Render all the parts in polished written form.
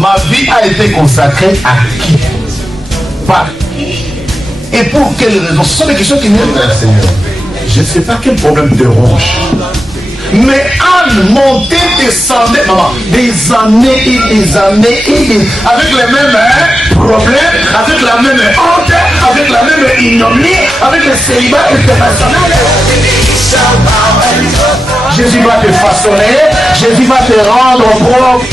Ma vie a été consacrée à qui? Par qui? Et pour quelles raisons? Ce sont des questions qui viennent vers le Seigneur. Je ne sais pas quel problème te ronge. Mais Anne montait, descendait, maman, des années et des années et des... avec les mêmes problèmes, avec la même honte, avec la même ignominie, avec le célibat international. Jésus va te façonner, Jésus va te rendre propre.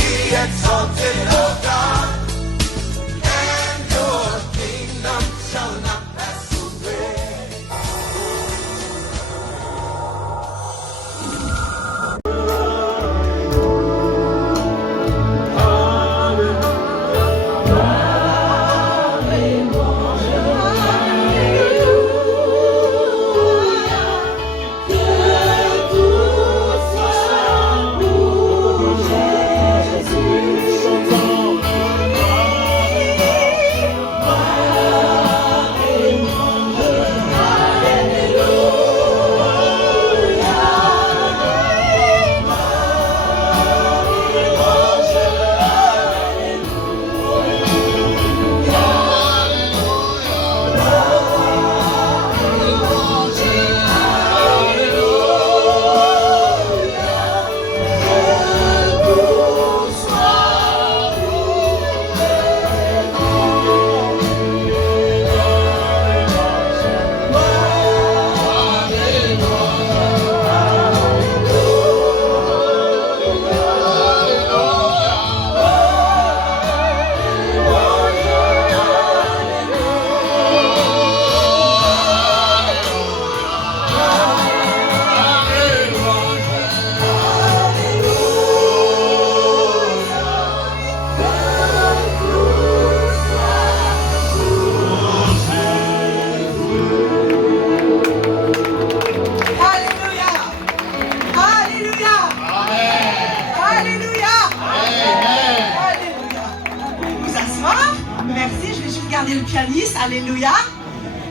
Alléluia.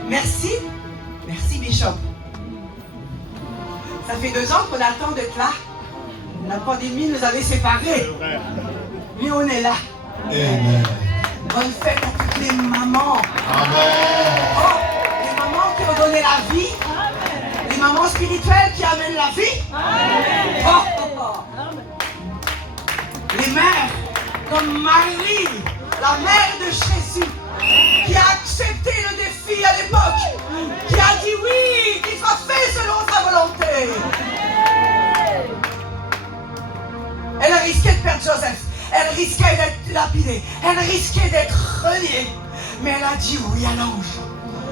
Merci. Merci, Bishop. Ça fait 2 ans qu'on attend d'être là. La pandémie nous avait séparés. Mais on est là. Amen. Bonne fête à toutes les mamans. Amen. Oh, les mamans qui ont donné la vie. Les mamans spirituelles qui amènent la vie. Les mères comme Marie, la mère de Jésus, qui a accepté le défi à l'époque, qui a dit oui, qu'il soit fait selon sa volonté. Elle a risqué de perdre Joseph, elle risquait d'être lapidée, elle risquait d'être reniée, mais elle a dit oui à l'ange,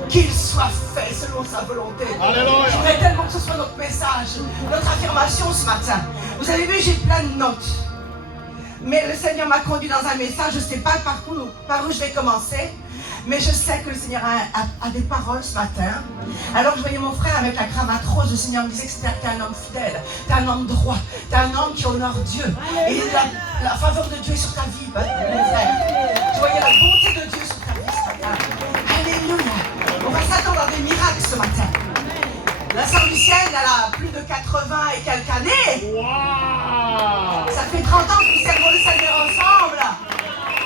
qu'il soit fait selon sa volonté. Alléluia. Je voudrais tellement que ce soit notre message, notre affirmation ce matin. Vous avez vu, j'ai plein de notes. Mais le Seigneur m'a conduit dans un message, je ne sais pas par où je vais commencer, mais je sais que le Seigneur a des paroles ce matin. Alors je voyais mon frère avec la cravate rose, le Seigneur me disait que t'es un homme fidèle, t'es un homme droit, t'es un homme qui honore Dieu. Et la faveur de Dieu est sur ta vie, mon frère. Je voyais la bonté de Dieu sur ta vie ce matin. Alléluia. On va s'attendre à des miracles ce matin. La sœur Lucienne, elle a plus de 80 et quelques années. Wow. Ça fait 30 ans que nous servons le Seigneur ensemble.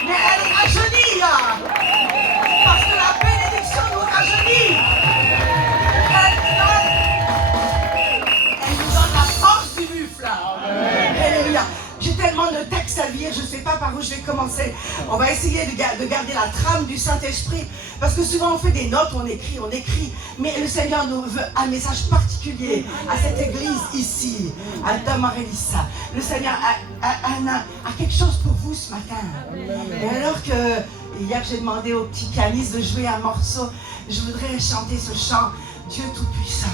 Mais elle rajeunit. Parce que la bénédiction nous rajeunit. Elle nous donne la force du buffle. Alléluia. J'ai tellement de textes à lire, je ne sais pas par où je vais commencer. On va essayer de garder la trame du Saint-Esprit. Parce que souvent on fait des notes, on écrit. Mais le Seigneur nous veut un message particulier à cette église ici, à Damarelissa. Le Seigneur a quelque chose pour vous ce matin. Et alors que hier j'ai demandé au petit pianiste de jouer un morceau, je voudrais chanter ce chant, Dieu Tout-Puissant.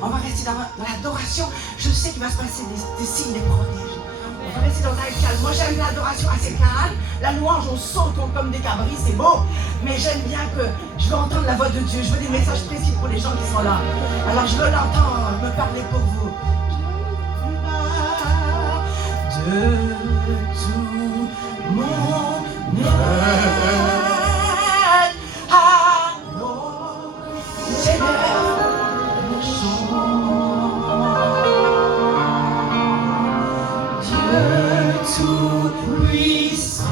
On va rester dans l'adoration. Je sais qu'il va se passer des signes, des prodiges. On va rester dans un calme. Moi j'aime l'adoration assez calme. La louange, on saute comme des cabris, c'est beau. Mais j'aime bien que je veux entendre la voix de Dieu. Je veux des messages précis pour les gens qui sont là. Alors je veux l'entendre me parler pour vous. De tout mon être. Tout-puissant.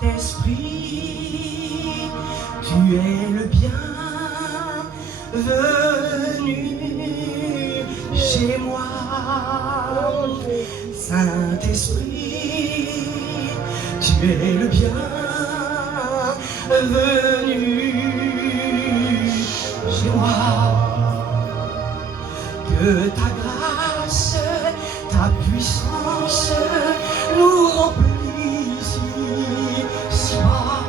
Saint-Esprit, tu es le bienvenu chez moi. Saint-Esprit, tu es le bienvenu chez moi. Que ta grâce, ta puissance nous remplisse ici-bas.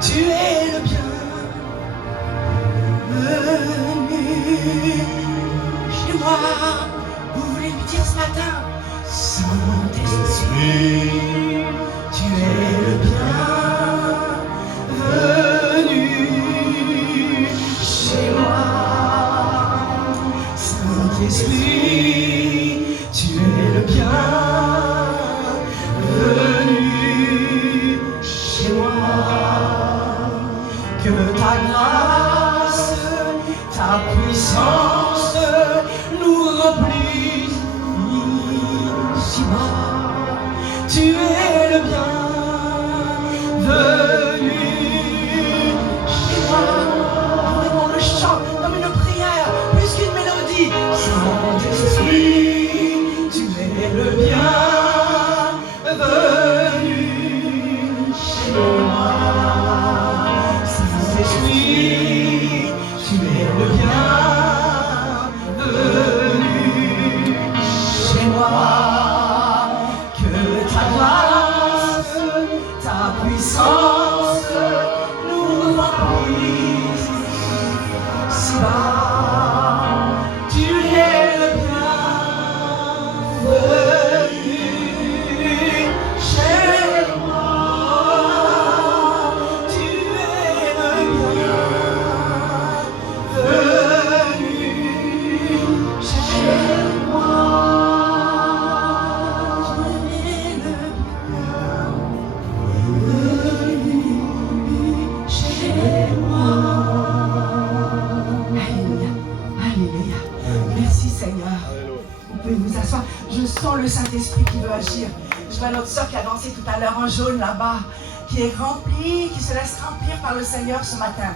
Tu es le bienvenu chez moi. Vous voulez lui dire ce matin, Saint-Esprit, tu es le bienvenu chez moi. Saint-Esprit, tu es le bienvenu chez moi. Que ta grâce, ta puissance nous remplisse ici-bas. Tu es le bienvenu chez moi. On le chante comme une prière, plus qu'une mélodie. Saint-Esprit, tu es le bienvenu chez moi. Saint-Esprit, tu es le bienvenu chez moi. Que ta grâce, ta puissance nous remplisse ici-bas. Tu es le bienvenu chez moi. Tu es le bienvenu chez moi. Tu es le bienvenu chez moi. Alléluia, alléluia. Merci Seigneur. Vous pouvez vous asseoir. Je sens le Saint-Esprit qui veut agir. Je vois notre sœur qui a dansé tout à l'heure en jaune là-bas, qui est remplie, qui se laisse remplir par le Seigneur ce matin.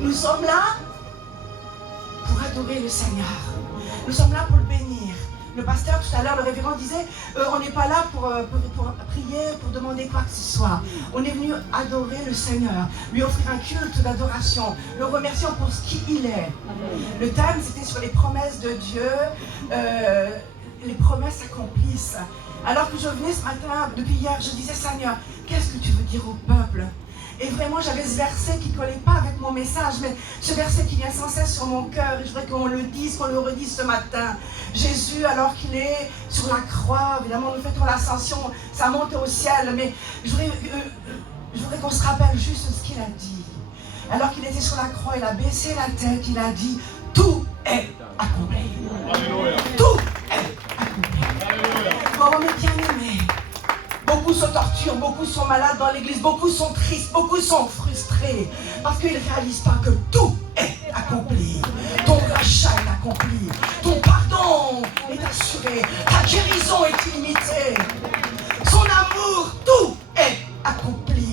Nous sommes là pour adorer le Seigneur. Nous sommes là pour le bénir. Le pasteur tout à l'heure, le révérend disait, on n'est pas là pour prier, pour demander quoi que ce soit. On est venu adorer le Seigneur, lui offrir un culte d'adoration, le remerciant pour ce qu'il est. Le thème, c'était sur les promesses de Dieu, les promesses s'accomplissent. Alors que je venais ce matin, depuis hier, je disais, Seigneur, qu'est-ce que tu veux dire au peuple? Et vraiment, j'avais ce verset qui ne collait pas avec mon message, mais ce verset qui vient sans cesse sur mon cœur, et je voudrais qu'on le dise, qu'on le redise ce matin. Jésus, alors qu'il est sur la croix, évidemment, nous fêtons l'ascension, ça monte au ciel, mais je voudrais qu'on se rappelle juste ce qu'il a dit. Alors qu'il était sur la croix, il a baissé la tête, il a dit, tout est accompli. Tout est accompli. Oh, mes bien-aimés, beaucoup Beaucoup se torturent, beaucoup sont malades dans l'église, beaucoup sont tristes, beaucoup sont frustrés parce qu'ils ne réalisent pas que tout est accompli. Ton rachat est accompli, ton pardon est assuré, ta guérison est illimitée. Son amour, tout est accompli.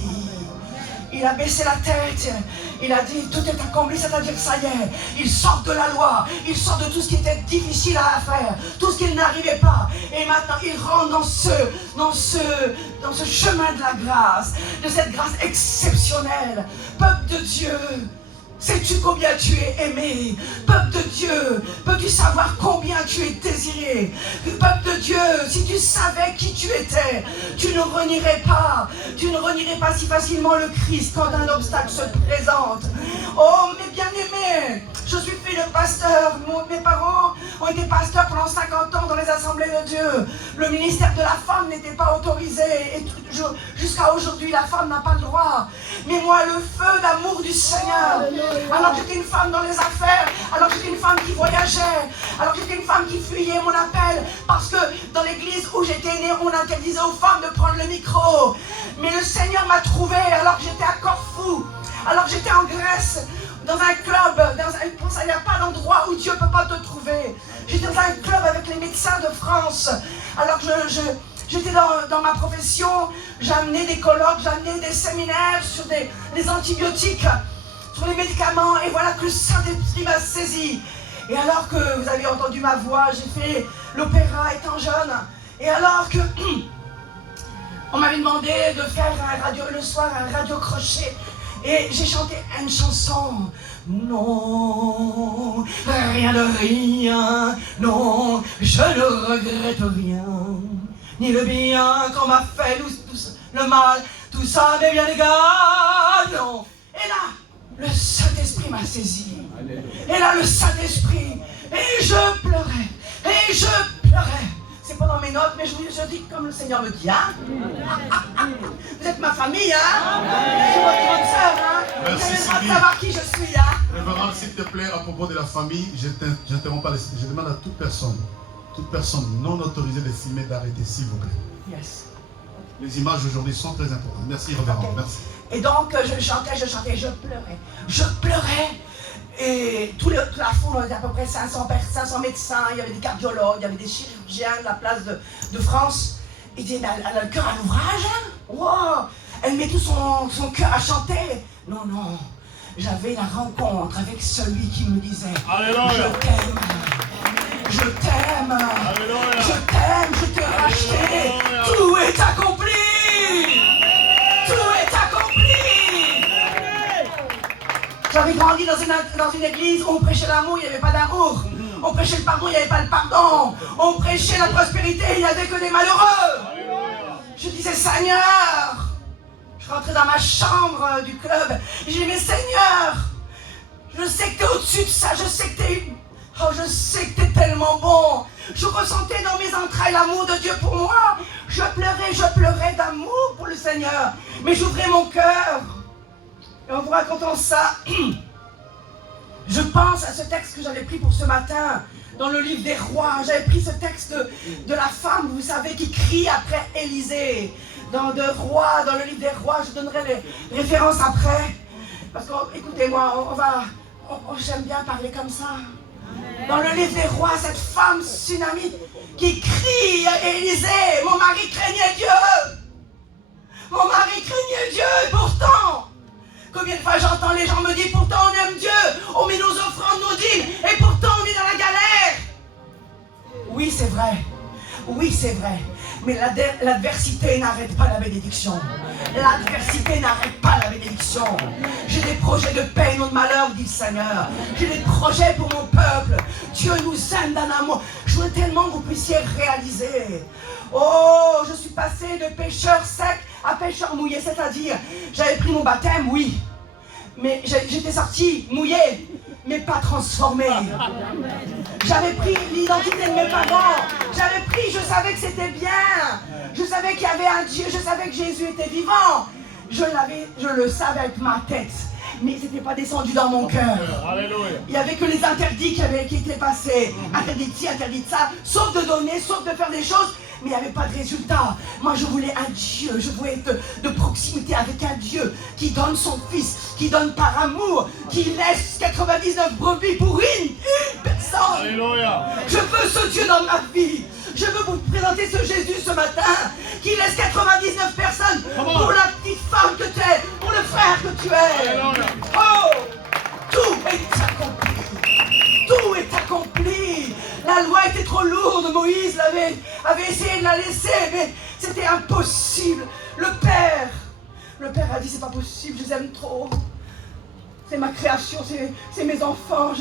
Il a baissé la tête, il a dit tout est accompli, c'est-à-dire ça y est, il sort de la loi, il sort de tout ce qui était difficile à faire, tout ce qu'il n'arrivait pas, et maintenant il rentre dans ce chemin de la grâce, de cette grâce exceptionnelle. Peuple de Dieu, sais-tu combien tu es aimé? Peuple de Dieu, peux-tu savoir combien tu es désiré? Peuple de Dieu, si tu savais qui tu étais, tu ne renierais pas si facilement le Christ quand un obstacle se présente. Oh, mes bien-aimés, je suis fille de pasteur. Mes parents ont été pasteurs pendant 50 ans dans les assemblées de Dieu. Le ministère de la femme n'était pas autorisé. Et jusqu'à aujourd'hui, la femme n'a pas le droit. Mais moi, le feu d'amour du Seigneur, alors que j'étais une femme dans les affaires, alors que j'étais une femme qui voyageait, alors que j'étais une femme qui fuyait mon appel, parce que dans l'église où j'étais née, on interdisait aux femmes de prendre le micro. Mais le Seigneur m'a trouvé alors que j'étais à Corfou, alors que j'étais en Grèce, dans un club, pour ça, il n'y a pas d'endroit où Dieu ne peut pas te trouver. J'étais dans un club avec les médecins de France, alors que j'étais dans ma profession, j'amenais des colloques, j'amenais des séminaires sur des antibiotiques, sur les médicaments, et voilà que le Saint-Esprit m'a saisi. Et alors que vous avez entendu ma voix, j'ai fait l'opéra étant jeune, et alors que on m'avait demandé de faire le soir un radio crochet, et j'ai chanté une chanson. Non, rien de rien, non, je ne regrette rien, ni le bien qu'on m'a fait, le mal, tout ça n'est bien égal, non. Et là, le Saint-Esprit m'a saisi. Et là, le Saint-Esprit, et je pleurais, C'est pas dans mes notes, mais je dis comme le Seigneur me dit, hein. Vous êtes ma famille, hein. Je suis votre grande sœur, hein. Vous avez le droit de savoir qui je suis, hein. Révérend, s'il te plaît, à propos de la famille, je n'interromps pas, je demande à toute personne non autorisée de filmer d'arrêter, s'il vous plaît. Yes. Les images aujourd'hui sont très importantes. Merci, révérend, okay. Merci. Et donc, je chantais, je pleurais. Et toute la foule, on était à peu près 500 médecins, il y avait des cardiologues, il y avait des chirurgiens de la place de France. Ils disaient, elle a le cœur à l'ouvrage, hein? Wow. Elle met tout son cœur à chanter. Non, j'avais la rencontre avec celui qui me disait, Alléluia. Je t'aime, je t'ai racheté, tout est accompli. J'avais grandi dans une église où on prêchait l'amour, il n'y avait pas d'amour. On prêchait le pardon, il n'y avait pas le pardon. On prêchait la prospérité, il n'y avait que des malheureux. Je disais, Seigneur, je rentrais dans ma chambre du club, et je disais, mais Seigneur, je sais que tu es au-dessus de ça, je sais que tu es tellement bon. Je ressentais dans mes entrailles l'amour de Dieu pour moi. Je pleurais d'amour pour le Seigneur, mais j'ouvrais mon cœur. Et en vous racontant ça, je pense à ce texte que j'avais pris pour ce matin, dans le livre des rois. J'avais pris ce texte de la femme, vous savez, qui crie après Élisée. Dans le livre des rois, je donnerai les références après. Parce que, écoutez-moi, j'aime bien parler comme ça. Dans le livre des rois, cette femme tsunami qui crie à Élisée, mon mari craignait Dieu. Mon mari craignait Dieu, et pourtant... Combien de fois j'entends les gens me dire, pourtant on aime Dieu, on met nos offrandes, nos dîmes, et pourtant on est dans la galère. Oui, c'est vrai. Mais l'adversité n'arrête pas la bénédiction. L'adversité n'arrête pas la bénédiction. J'ai des projets de paix et non de malheur, dit le Seigneur. J'ai des projets pour mon peuple. Dieu nous aime d'un amour. Je voudrais tellement que vous puissiez réaliser. Oh, je suis passé de pêcheur sec à pêcheur mouillé. C'est-à-dire, j'avais pris mon baptême, oui. Mais j'étais sorti mouillé, mais pas transformé. J'avais pris l'identité de mes parents. Je savais que c'était bien. Je savais qu'il y avait un Dieu. Je savais que Jésus était vivant. Je le savais avec ma tête. Mais ce n'était pas descendu dans mon cœur. Il n'y avait que les interdits qui étaient passés. Interdit de ci, interdit de ça. Sauf de donner, sauf de faire des choses. mais il n'y avait pas de résultat. Moi, je voulais un Dieu, je voulais être de proximité avec un Dieu qui donne son Fils, qui donne par amour, qui laisse 99 brebis pour une personne. Alléluia. Je veux ce Dieu dans ma vie. Je veux vous présenter ce Jésus ce matin qui laisse 99 personnes pour la petite femme que tu es, pour le frère que tu es. Oh, tout est accompli. Tout est accompli. La loi était trop lourde. Moïse avait essayé de la laisser, mais c'était impossible. Le Père a dit c'est pas possible, je les aime trop. C'est ma création, c'est mes enfants.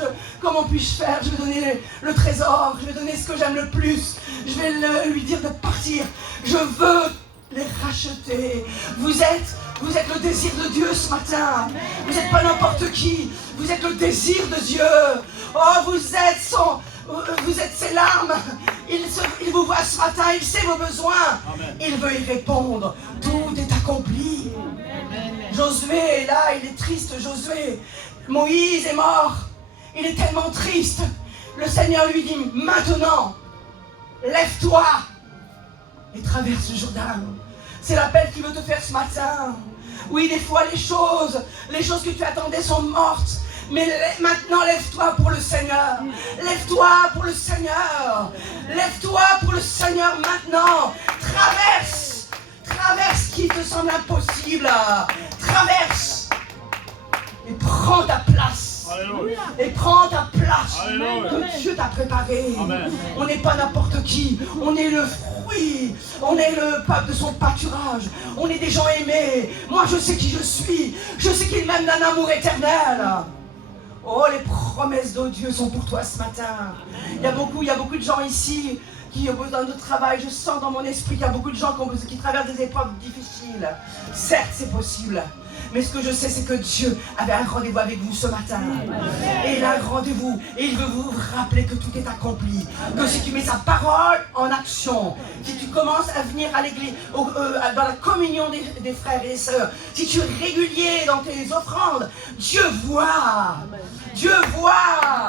Comment puis-je faire? Je vais donner le trésor, je vais donner ce que j'aime le plus. Je vais lui dire de partir. Je veux les racheter. Vous êtes le désir de Dieu ce matin. Vous n'êtes pas n'importe qui. Vous êtes le désir de Dieu. Oh, vous êtes ses larmes. Il vous voit ce matin, il sait vos besoins. Il veut y répondre. Tout est accompli. Josué est là, il est triste, Josué. Moïse est mort. Il est tellement triste. Le Seigneur lui dit, maintenant, lève-toi et traverse le Jourdain. C'est l'appel qu'il veut te faire ce matin. Oui, des fois, les choses que tu attendais sont mortes. Mais maintenant, lève-toi pour le Seigneur. Lève-toi pour le Seigneur. Lève-toi pour le Seigneur maintenant. Traverse ce qui te semble impossible. Traverse. Et prends ta place. Alléluia. Et prends ta place Alléluia. que Dieu t'a préparée. Amen. On n'est pas n'importe qui. On est le fruit. On est le peuple de son pâturage. On est des gens aimés. Moi, je sais qui je suis. Je sais qu'il m'aime d'un amour éternel. Oh, les promesses de Dieu sont pour toi ce matin. Il y a beaucoup de gens ici qui ont besoin de travail. Je sens dans mon esprit qu'il y a beaucoup de gens qui traversent des épreuves difficiles. Certes, c'est possible. Mais ce que je sais, c'est que Dieu avait un rendez-vous avec vous ce matin. Et il a un rendez-vous. Et il veut vous rappeler que tout est accompli. Que si tu mets sa parole en action, si tu commences à venir à l'église, dans la communion des frères et des sœurs, si tu es régulier dans tes offrandes, Dieu voit. Dieu voit.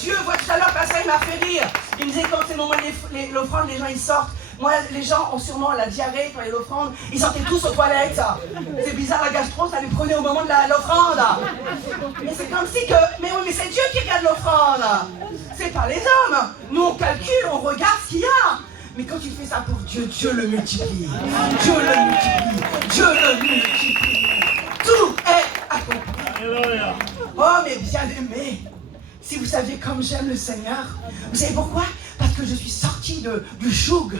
Dieu voit. Tout à l'heure, ça il m'a fait rire. Il me disait quand c'est le moment de l'offrande, les gens ils sortent. Moi, les gens ont sûrement la diarrhée quand il y a l'offrande. Ils sortaient tous aux toilettes. C'est bizarre, la gastro, ça les prenait au moment de l'offrande. Mais c'est comme si que... Mais oui, mais c'est Dieu qui regarde l'offrande. C'est pas les hommes. Nous, on calcule, on regarde ce qu'il y a. Mais quand tu fais ça pour Dieu, Dieu le multiplie. Dieu le multiplie. Dieu le multiplie. Tout est accompli. Oh, mes bien-aimés, si vous saviez comme j'aime le Seigneur, vous savez pourquoi? Parce que je suis sorti du joug.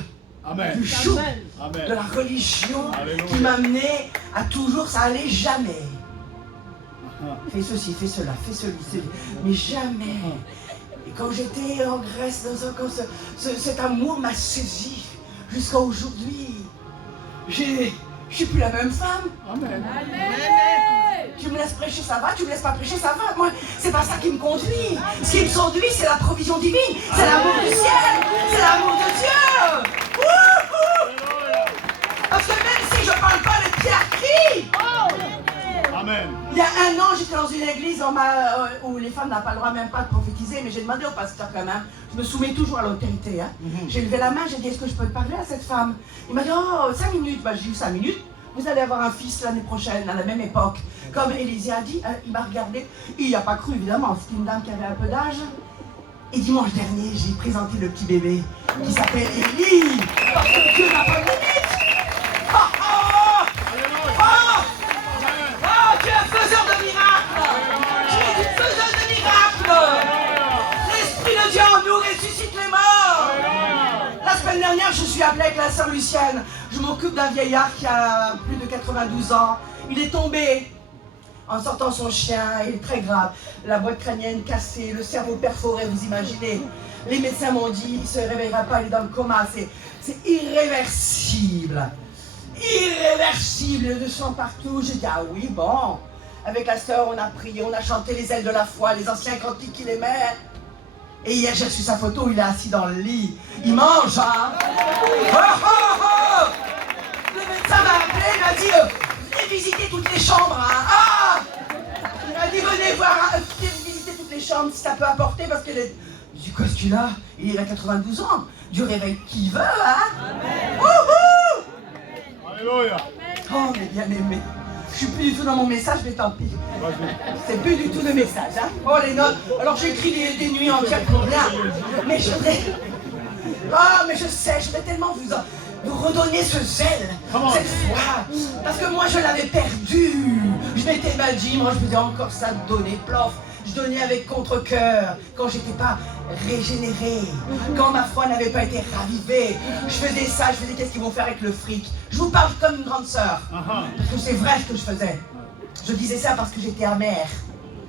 Amen. Du joug Amen. de la religion. Alléluia. Qui m'a amené à toujours, ça allait jamais. Fais ceci, fais cela, fais celui, mais jamais. Et quand j'étais en Grèce, cet amour m'a saisi jusqu'à aujourd'hui. Je suis plus la même femme. Amen. Tu me laisses prêcher, ça va. Tu me laisses pas prêcher, ça va. Moi, c'est pas ça qui me conduit. Ce qui me conduit, c'est la provision divine. C'est l'amour du ciel. C'est l'amour de Dieu. Parce que même si je parle pas, les pierres crient. Amen. Il y a un an, j'étais dans une église où les femmes n'ont pas le droit même pas de prophétiser, mais j'ai demandé au pasteur quand même. Je me soumets toujours à l'autorité. Hein. J'ai levé la main, j'ai dit, est-ce que je peux te parler à cette femme? Il m'a dit, oh, 5 minutes. Bah, j'ai eu 5 minutes. Vous allez avoir un fils l'année prochaine, à la même époque. Comme Élisée a dit, il m'a regardé. Il n'a pas cru, évidemment. C'était une dame qui avait un peu d'âge. Et dimanche dernier, j'ai présenté le petit bébé qui s'appelle Élie. Parce que Dieu n'a pas de limite. Oh, oh, oh, oh, tu es un faiseur de miracles. Tu es une faiseuse de miracles. L'Esprit de Dieu en nous ressuscite les morts. La semaine dernière, je suis appelée avec la sœur Lucienne. Je m'occupe d'un vieillard qui a plus de 92 ans. Il est tombé en sortant son chien, il est très grave. La boîte crânienne cassée, le cerveau perforé, vous imaginez. Les médecins m'ont dit, il ne se réveillera pas, il est dans le coma. C'est irréversible. Irréversible, de sang partout. J'ai dit, ah oui, bon. Avec la sœur, on a prié, on a chanté les ailes de la foi, les anciens cantiques qu'il aimait. Et hier, j'ai reçu sa photo, il est assis dans le lit. Il mange, hein. Oh, oh, oh. Le médecin m'a appelé, il m'a dit, venez visiter toutes les chambres, hein. Ah. Il m'a dit, venez voir, visiter toutes les chambres, si ça peut apporter, parce que Je dis, qu'est-ce qu'il a? Il a 92 ans. Dieu réveille qui veut, hein? Wouhou! Alléluia. Oh, mes bien-aimés. Je suis plus du tout dans mon message, mais tant pis. C'est plus du tout de message, hein? Oh, les notes. Alors, j'écris des nuits entières pour rien. Mais je voudrais... Oh, mais je sais, je vais tellement vous redonner ce zèle, cette foi. Parce que moi, je l'avais perdu. Je m'étais dit, moi, je faisais encore ça de donner, plof. Je donnais avec contre-cœur, quand j'étais pas régénéré, quand ma foi n'avait pas été ravivée. Je faisais ça, je faisais qu'est-ce qu'ils vont faire avec le fric. Je vous parle comme une grande sœur, parce que c'est vrai ce que je faisais. Je disais ça parce que j'étais amère.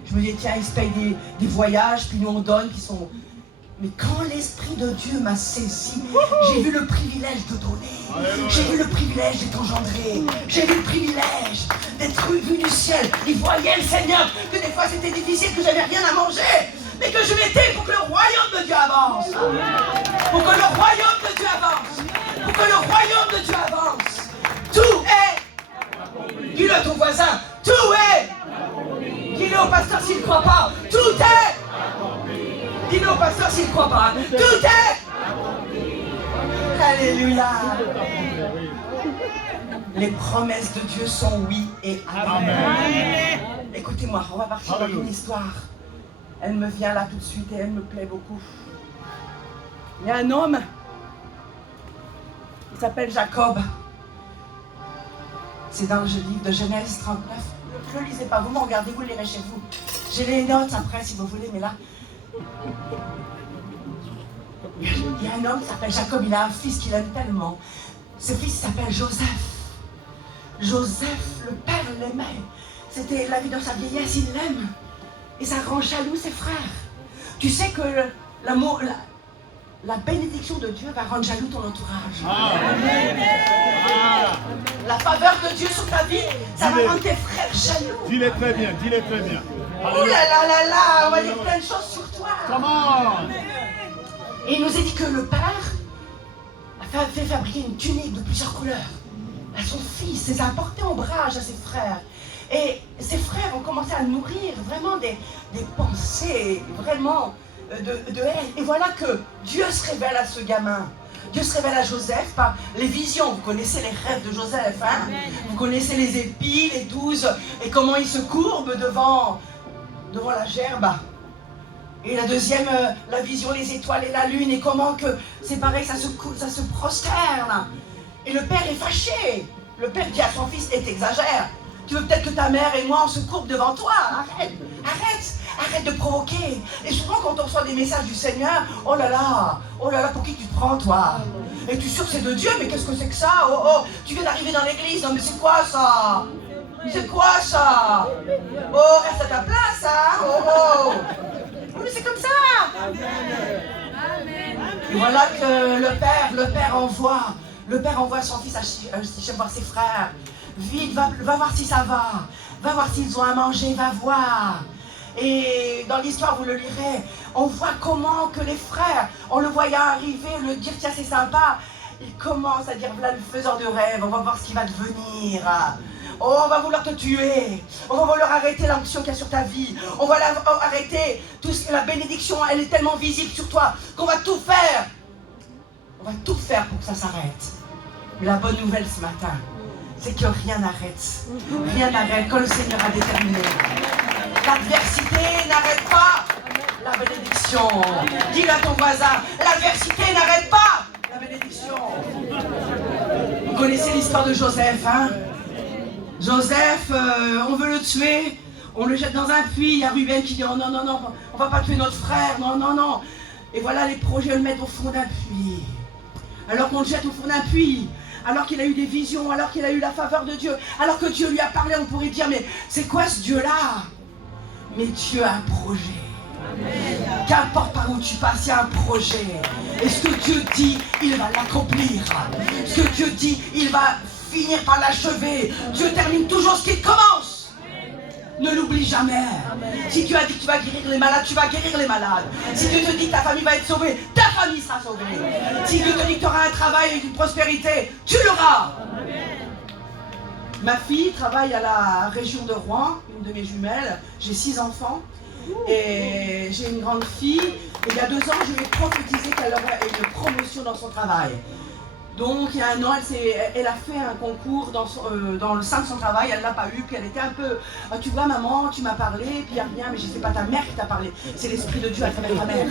Je me disais, tiens, ils se payent des voyages, puis nous on donne, qui sont... Mais quand l'Esprit de Dieu m'a saisi, j'ai vu le privilège de donner. J'ai vu le privilège d'être engendré. J'ai vu le privilège d'être vu du ciel. Il voyait le Seigneur, que des fois c'était difficile, que j'avais rien à manger, mais que je l'étais pour que le royaume de Dieu avance. Pour que le royaume de Dieu avance. Pour que le royaume de Dieu avance. Tout est. Dis-le à ton voisin. Tout est. Dis-le au pasteur s'il ne croit pas. Tout est. Dis-le au pasteur s'il ne croit pas. Tout est. Alléluia. Les promesses de Dieu sont oui et amen. Écoutez-moi, on va partir dans une histoire. Elle me vient là tout de suite et elle me plaît beaucoup. Il y a un homme, il s'appelle Jacob. C'est dans le livre de Genèse 39. Ne le lisez pas, vous me regardez, vous le lirez chez vous. J'ai les notes après si vous voulez, mais là... Il y a un homme qui s'appelle Jacob, il a un fils qu'il aime tellement. Ce fils s'appelle Joseph. Joseph, le père l'aimait. C'était la vie dans sa vieillesse, il l'aime. Et ça rend jaloux ses frères. Tu sais que l'amour, la bénédiction de Dieu va rendre jaloux ton entourage. La faveur de Dieu sur ta vie, ça va rendre tes frères jaloux. Dis-le très bien, dis-le très bien. Oh là là là là, on va dire plein de choses sur toi. Comment? Et il nous a dit que le père a fait fabriquer une tunique de plusieurs couleurs à son fils, et ça a apporté ombrage à ses frères. Et ses frères ont commencé à nourrir vraiment des pensées vraiment de haine. Et voilà que Dieu se révèle à ce gamin. Dieu se révèle à Joseph par les visions. Vous connaissez les rêves de Joseph, hein? Vous connaissez les épis, les 12, et comment il se courbe devant la gerbe. Et la deuxième, la vision, les étoiles et la lune, et comment que c'est pareil, ça se prosterne. Et le père est fâché. Le père dit à son fils, et t'exagères. Tu veux peut-être que ta mère et moi, on se courbe devant toi. Arrête de provoquer. Et souvent, quand on reçoit des messages du Seigneur, oh là là, pour qui tu te prends, toi? Et tu es sûr que c'est de Dieu, mais qu'est-ce que c'est que ça? Oh, tu viens d'arriver dans l'église, non mais c'est quoi ça? C'est quoi ça? Oh, reste à ta place, hein? Oh. Mais c'est comme ça. Et voilà que le père envoie son fils à voir ses frères. Vite, va voir si ça va. Va voir s'ils ont à manger, va voir. Et dans l'histoire, vous le lirez, on voit comment que les frères, on le voyait arriver, le dire tiens c'est sympa, il commence à dire voilà le faiseur de rêve, on va voir ce qu'il va devenir. Oh, on va vouloir te tuer, on va vouloir arrêter l'onction qu'il y a sur ta vie, on va arrêter la bénédiction, elle est tellement visible sur toi qu'on va tout faire. On va tout faire pour que ça s'arrête. Mais la bonne nouvelle ce matin, c'est que rien n'arrête. Rien n'arrête quand le Seigneur a déterminé. L'adversité n'arrête pas la bénédiction. Dis-le à ton voisin, l'adversité n'arrête pas la bénédiction. Vous connaissez l'histoire de Joseph, hein? Joseph, on veut le tuer, on le jette dans un puits, il y a Ruben qui dit oh non, on va pas tuer notre frère, non. Et voilà les projets le mettre au fond d'un puits. Alors qu'on le jette au fond d'un puits, alors qu'il a eu des visions, alors qu'il a eu la faveur de Dieu, alors que Dieu lui a parlé, on pourrait dire mais c'est quoi ce Dieu-là? Mais Dieu a un projet. Qu'importe par où tu passes, il y a un projet. Et ce que Dieu dit, il va l'accomplir. Ce que Dieu dit, il va finir par l'achever. Dieu termine toujours ce qu'il commence. Ne l'oublie jamais. Si Dieu a dit que tu vas guérir les malades, tu vas guérir les malades. Si Dieu te dit que ta famille va être sauvée, ta famille sera sauvée. Si Dieu te dit que tu auras un travail et une prospérité, tu l'auras. Ma fille travaille à la région de Rouen, une de mes jumelles. J'ai 6 enfants. Et j'ai une grande fille. Et il y a 2 ans, je lui ai prophétisé qu'elle aurait une promotion dans son travail. Donc il y a 1 an, elle a fait un concours dans le sein de son travail, elle ne l'a pas eu, puis elle était un peu... Ah, tu vois maman, tu m'as parlé, puis il n'y a rien, mais je ne sais pas ta mère qui t'a parlé. C'est l'Esprit de Dieu à travers ta mère.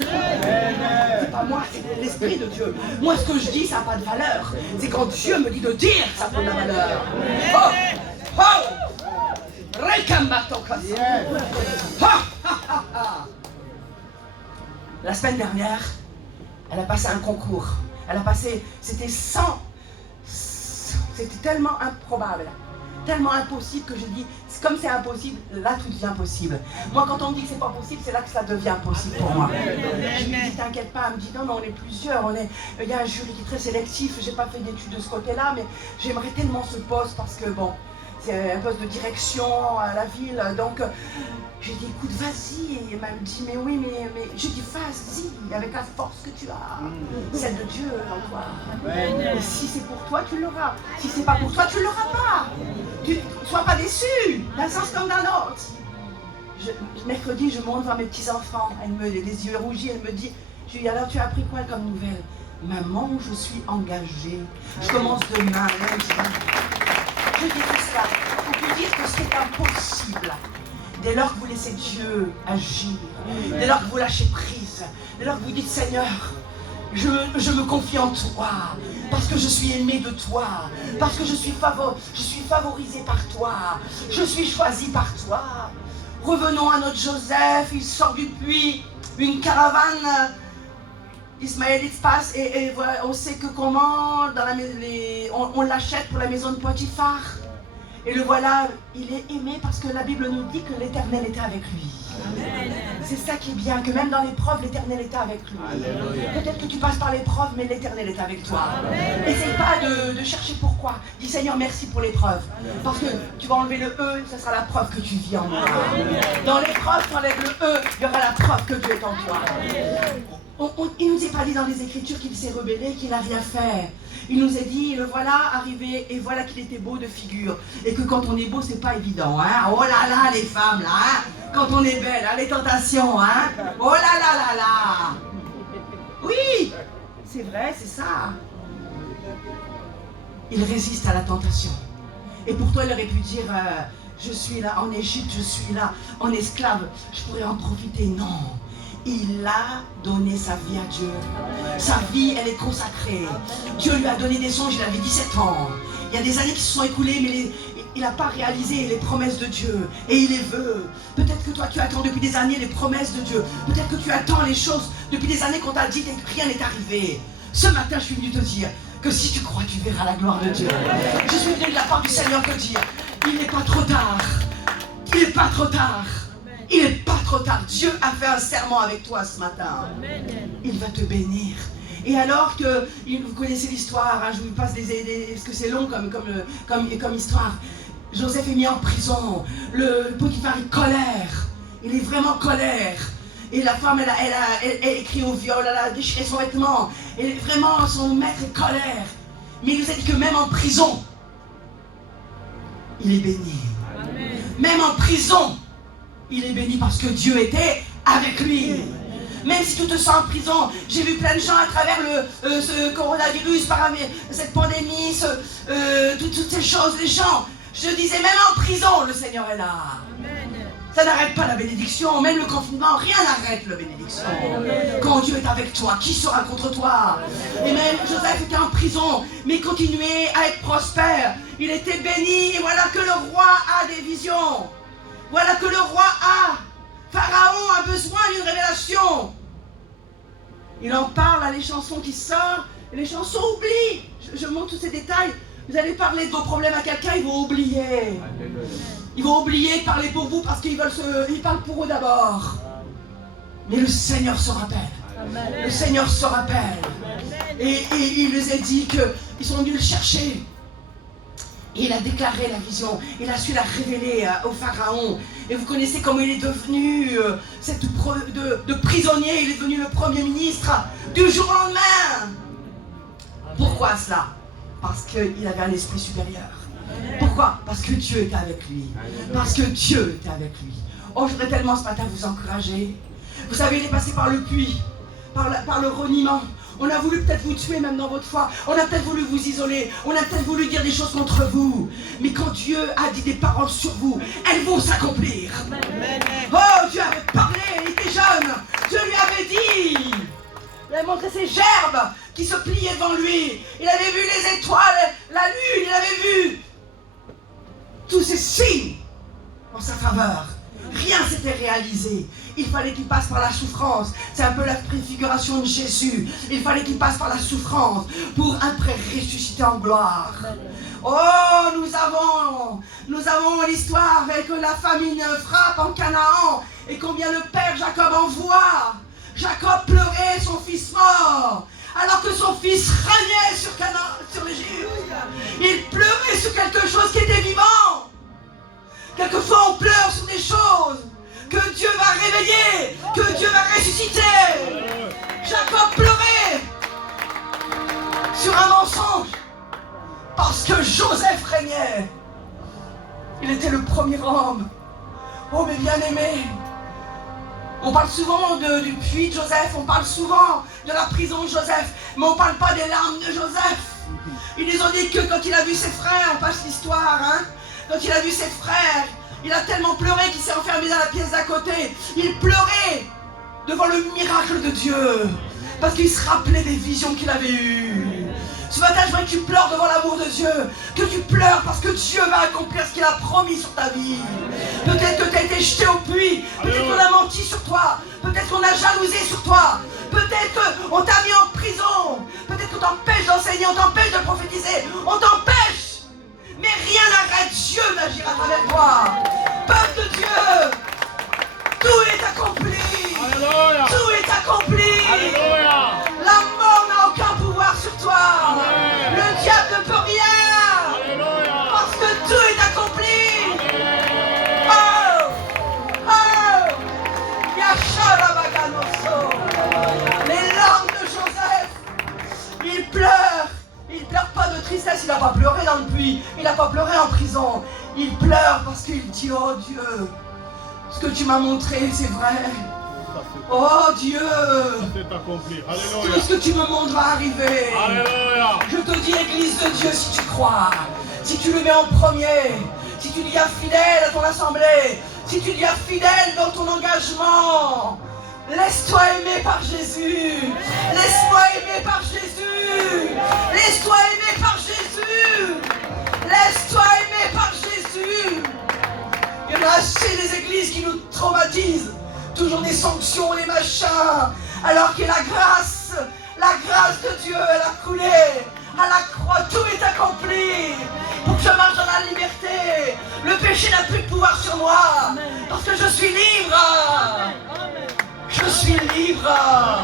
C'est pas moi, c'est l'Esprit de Dieu. Moi ce que je dis, ça n'a pas de valeur. C'est quand Dieu me dit de dire, ça prend de la valeur. Oh! Oh! La semaine dernière, elle a passé un concours. Elle a passé, c'était tellement improbable, tellement impossible que je dis, comme c'est impossible, là tout devient possible. Moi quand on me dit que c'est pas possible, c'est là que ça devient possible pour moi. Je lui dis, t'inquiète pas, elle me dit, non mais on est plusieurs, il y a un jury qui est très sélectif, j'ai pas fait d'études de ce côté-là, mais j'aimerais tellement ce poste parce que bon, c'est un poste de direction à la ville, donc j'ai dit, écoute, vas-y. Et elle me dit, mais oui, mais je dis, vas-y, avec la force que tu as, celle de Dieu en toi. Et si c'est pour toi, tu l'auras. Si c'est pas pour toi, tu l'auras pas. Sois pas déçu, d'un sens comme d'un autre. Mercredi, je monte voir mes petits-enfants, les yeux rougis, elle me dit, je lui dis, alors tu as appris quoi comme nouvelle? Maman, je suis engagée. Je commence demain. Je dis tout cela pour vous dire que c'est impossible. Dès lors que vous laissez Dieu agir, dès lors que vous lâchez prise, dès lors que vous dites Seigneur, je me confie en toi, parce que je suis aimé de toi, parce que je suis favorisé par toi, je suis choisi par toi. Revenons à notre Joseph, il sort du puits, une caravane d'Ismaélites passe et voilà, on sait que comment, on l'achète pour la maison de Potiphar. Et le voilà, il est aimé parce que la Bible nous dit que l'Éternel était avec lui. C'est ça qui est bien, que même dans l'épreuve, l'Éternel était avec lui. Peut-être que tu passes par l'épreuve, mais l'Éternel est avec toi. N'essaye pas de chercher pourquoi. Dis Seigneur, merci pour l'épreuve. Parce que tu vas enlever le E, ça sera la preuve que tu vis en moi. Dans l'épreuve, tu enlèves le E, il y aura la preuve que Dieu est en toi. Il ne nous est pas dit dans les Écritures qu'il s'est rebellé, qu'il n'a rien fait. Il nous a dit, le voilà arrivé, et voilà qu'il était beau de figure. Et que quand on est beau, c'est pas évident. Hein? Oh là là, les femmes, là, hein? Quand on est belle, hein? Les tentations. Hein? Oh là là là là. Oui, c'est vrai, c'est ça. Il résiste à la tentation. Et pourtant, il aurait pu dire, je suis là en Égypte, je suis là en esclave, je pourrais en profiter. Non. Il a donné sa vie à Dieu. Sa vie, elle est consacrée. Dieu lui a donné des songes, il avait 17 ans. Il y a des années qui se sont écoulées, mais il n'a pas réalisé les promesses de Dieu. Et il les veut. Peut-être que toi, tu attends depuis des années les promesses de Dieu. Peut-être que tu attends les choses depuis des années qu'on t'a dit et que rien n'est arrivé. Ce matin, je suis venu te dire que si tu crois, tu verras la gloire de Dieu. Je suis venu de la part du Seigneur te dire, il n'est pas trop tard. Il n'est pas trop tard. Il n'est pas trop tard. Dieu a fait un serment avec toi ce matin. Il va te bénir. Et alors que, vous connaissez l'histoire, hein, je vous passe parce que c'est long comme histoire. Joseph est mis en prison. Le Potiphar est colère. Il est vraiment colère. Et la femme, elle a écrit au viol, elle a déchiré son vêtement. Et vraiment, son maître est colère. Mais il nous a dit que même en prison, il est béni. Amen. Même en prison, il est béni parce que Dieu était avec lui. Même si tu te sens en prison, j'ai vu plein de gens à travers ce coronavirus, cette pandémie, toutes ces choses, les gens. Je disais, même en prison, le Seigneur est là. Amen. Ça n'arrête pas la bénédiction, même le confinement, rien n'arrête la bénédiction. Amen. Quand Dieu est avec toi, qui sera contre toi? Et même Joseph était en prison, mais continuait à être prospère. Il était béni, et voilà que le roi a des visions. Voilà que le roi a. Pharaon a besoin d'une révélation. Il en parle à les chansons qui sortent, et les chansons oublient. Je montre tous ces détails. Vous allez parler de vos problèmes à quelqu'un, ils vont oublier. Ils vont oublier de parler pour vous parce qu'ils parlent pour eux d'abord. Mais le Seigneur se rappelle. Le Seigneur se rappelle. Et il les a dit qu'ils sont venus le chercher. Et il a déclaré la vision. Il a su la révéler au Pharaon. Et vous connaissez comment il est devenu de prisonnier. Il est devenu le premier ministre du jour au lendemain. Pourquoi cela? Parce qu'il avait un esprit supérieur. Pourquoi? Parce que Dieu était avec lui. Parce que Dieu était avec lui. Oh, je voudrais tellement ce matin vous encourager. Vous savez, il est passé par le puits, par le reniement. On a voulu peut-être vous tuer même dans votre foi. On a peut-être voulu vous isoler. On a peut-être voulu dire des choses contre vous. Mais quand Dieu a dit des paroles sur vous, elles vont s'accomplir. Oh, Dieu avait parlé, il était jeune. Dieu lui avait dit. Il avait montré ses gerbes qui se pliaient devant lui. Il avait vu les étoiles, la lune, il avait vu tous ces signes en sa faveur. Rien s'était réalisé. Il fallait qu'il passe par la souffrance. C'est un peu la préfiguration de Jésus. Il fallait qu'il passe par la souffrance pour après ressusciter en gloire. Oh, nous avons l'histoire avec la famine frappe en Canaan et combien le père Jacob envoie. Jacob pleurait son fils mort alors que son fils régnait sur Canaan, sur l'Égypte. Il pleurait sur quelque chose qui était vivant. Quelquefois on pleure sur des choses que Dieu va réveiller, que Dieu va ressusciter. Jacob pleurait sur un mensonge parce que Joseph régnait. Il était le premier homme. Oh mes bien-aimés, on parle souvent du puits de Joseph, on parle souvent de la prison de Joseph, mais on ne parle pas des larmes de Joseph. Ils nous ont dit que quand il a vu ses frères, on passe l'histoire, hein, quand il a vu ses frères, il a tellement pleuré qu'il s'est enfermé dans la pièce d'à côté. Il pleurait devant le miracle de Dieu, parce qu'il se rappelait des visions qu'il avait eues. Ce matin, je voudrais que tu pleures devant l'amour de Dieu, que tu pleures parce que Dieu va accomplir ce qu'il a promis sur ta vie. Peut-être que tu as été jeté au puits, peut-être qu'on a menti sur toi, peut-être qu'on a jalousé sur toi, peut-être qu'on t'a mis en prison, peut-être qu'on t'empêche d'enseigner, on t'empêche de prophétiser, on t'empêche. Mais rien n'arrête Dieu d'agir à travers toi. Peuple de Dieu, tout est accompli. Alléluia. Tout est accompli. Alléluia. La mort n'a aucun pouvoir sur toi. Amen. Le diable ne peut rien. Alléluia. Parce que tout est accompli. Oh, oh, Yashara Baganoso. Les larmes de Joseph, il pleure. Il ne pleure pas de tristesse, il n'a pas pleuré dans le puits, il n'a pas pleuré en prison. Il pleure parce qu'il dit, oh Dieu, ce que tu m'as montré, c'est vrai. Oh Dieu, C'est accompli. tout Alléluia. ce que tu me montres va arriver. Alléluia. Je te dis, Église de Dieu, si tu crois, si tu le mets en premier, si tu y as fidèle à ton assemblée, si tu y as fidèle dans ton engagement, laisse-toi aimer par Jésus. Laisse-moi aimer par Jésus. Laisse-toi aimer par Jésus. Laisse-toi aimer par Jésus. Il y en a assez des églises qui nous traumatisent. Toujours des sanctions, des machins. Alors que la grâce de Dieu, elle a coulé. À la croix, tout est accompli. Pour que je marche dans la liberté. Le péché n'a plus de pouvoir sur moi. Parce que je suis libre. Je suis libre.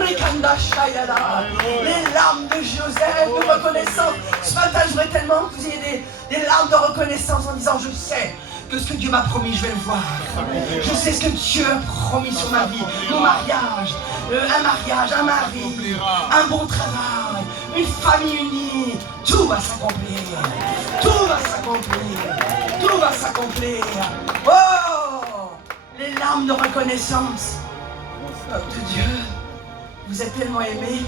Rikanda Shayala. Les larmes de Joseph, de reconnaissance. Ce matin, je voudrais tellement que vous ayez des larmes de reconnaissance en disant, je sais que ce que Dieu m'a promis, je vais le voir. Je sais ce que Dieu a promis sur ma vie. Mon mariage, un mari, un bon travail, une famille unie. Tout va s'accomplir. Tout va s'accomplir. Tout va s'accomplir. Oh, les larmes de reconnaissance. Peuple de Dieu, vous êtes tellement aimés,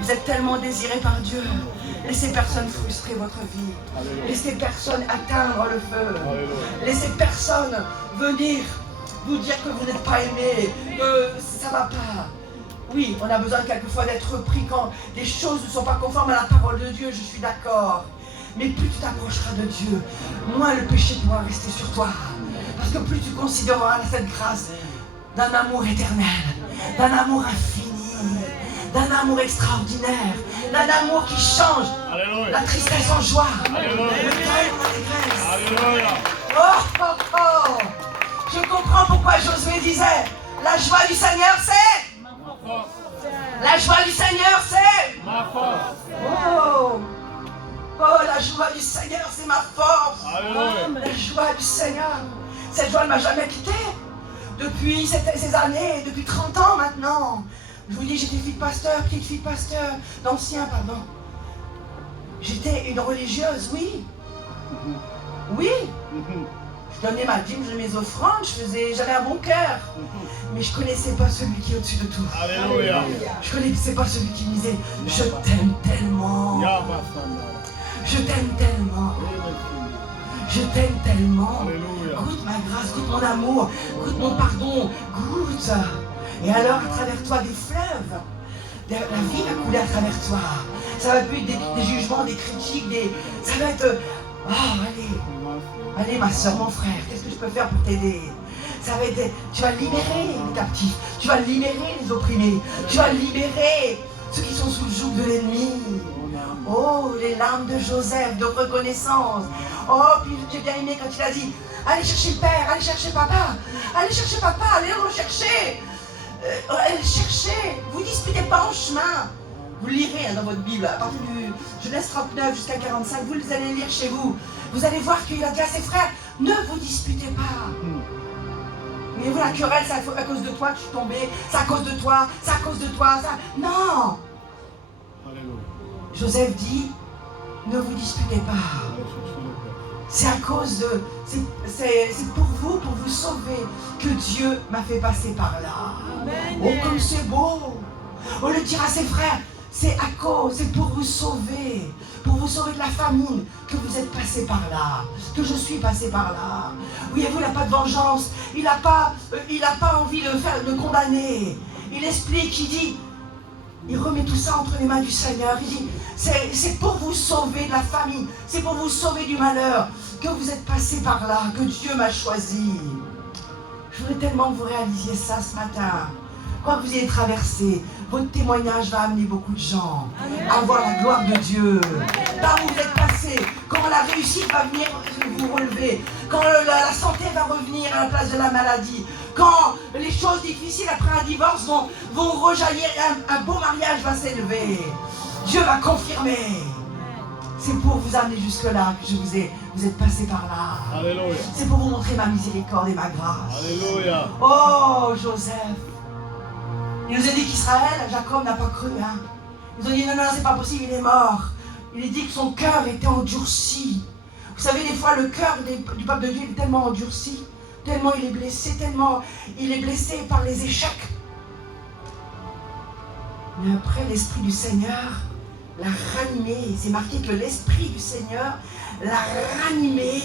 vous êtes tellement désirés par Dieu. Laissez personne frustrer votre vie. Laissez personne atteindre le feu. Laissez personne venir vous dire que vous n'êtes pas aimé, que ça ne va pas. Oui, on a besoin quelquefois d'être repris quand des choses ne sont pas conformes à la parole de Dieu, je suis d'accord. Mais plus tu t'approcheras de Dieu, moins le péché pourra rester sur toi. Parce que plus tu considéreras cette grâce d'un amour éternel, d'un amour infini, d'un amour extraordinaire, d'un amour qui change Alléluia. la tristesse en joie, Alléluia. le deuil en allégresse. Alléluia. Oh, oh, oh. Je comprends pourquoi Josué disait, la joie du Seigneur c'est... Ma force. La joie du Seigneur c'est... Ma force. Oh, oh, la joie du Seigneur c'est ma force. Alléluia. La joie du Seigneur, cette joie ne m'a jamais quitté. Depuis ces années, depuis 30 ans maintenant. Je vous dis, j'étais fille de pasteur, petite fille de pasteur, d'ancien, pardon. J'étais une religieuse, oui. Oui. Je donnais ma dîme, je donnais mes offrandes, j'avais un bon cœur. Mais je ne connaissais pas celui qui est au-dessus de tout. Alléluia. Je ne connaissais pas celui qui me disait, je t'aime tellement. Je t'aime tellement. Je t'aime tellement. Alléluia. Goûte ma grâce, goûte mon amour, goûte mon pardon, goûte. Et alors, à travers toi, des fleuves. La vie va couler à travers toi. Ça va plus être des jugements, des critiques, ça va être... allez ma soeur, mon frère, qu'est-ce que je peux faire pour t'aider? Ça va être... Tu vas libérer les captifs. Tu vas libérer les opprimés. Tu vas libérer ceux qui sont sous le joug de l'ennemi. Oh, les larmes de Joseph, de reconnaissance. Oh, puis j'ai bien aimé quand il a dit, allez chercher le père, allez chercher papa. Allez chercher papa, allez le rechercher. Allez chercher. Vous ne disputez pas en chemin. Vous lirez dans votre Bible, à partir du Genèse 39 jusqu'à 45, vous allez lire chez vous. Vous allez voir qu'il a dit à ses frères, ne vous disputez pas. Mais vous, la querelle, c'est à cause de toi que je suis tombé, c'est à cause de toi, c'est à cause de toi, ça... Non. Joseph dit, ne vous disputez pas. C'est à cause de... C'est pour vous sauver, que Dieu m'a fait passer par là. Oh, comme c'est beau. On le dira à ses frères, c'est à cause, c'est pour vous sauver de la famine que vous êtes passé par là, que je suis passé par là. Voyez-vous, il n'a pas de vengeance, il n'a pas envie de condamner. Il explique, il dit, il remet tout ça entre les mains du Seigneur. Il dit, c'est pour vous sauver de la famine, c'est pour vous sauver du malheur que vous êtes passé par là, que Dieu m'a choisi. Je voudrais tellement que vous réalisiez ça ce matin. Quoi que vous ayez traversé, votre témoignage va amener beaucoup de gens à voir la gloire de Dieu. Là où vous êtes passé, quand la réussite va venir vous relever, quand la santé va revenir à la place de la maladie, quand les choses difficiles après un divorce vont rejaillir, un beau mariage va s'élever. Dieu va confirmer. C'est pour vous amener jusque-là que vous êtes passé par là. Alléluia. C'est pour vous montrer ma miséricorde et ma grâce. Alléluia. Oh, Joseph. Il nous a dit qu'Israël, Jacob n'a pas cru. Hein. Ils ont dit non, c'est pas possible, il est mort. Il a dit que son cœur était endurci. Vous savez, des fois, le cœur du peuple de Dieu est tellement endurci, tellement il est blessé, tellement il est blessé par les échecs. Mais après, l'Esprit du Seigneur l'a ranimé. C'est marqué que l'Esprit du Seigneur l'a ranimé.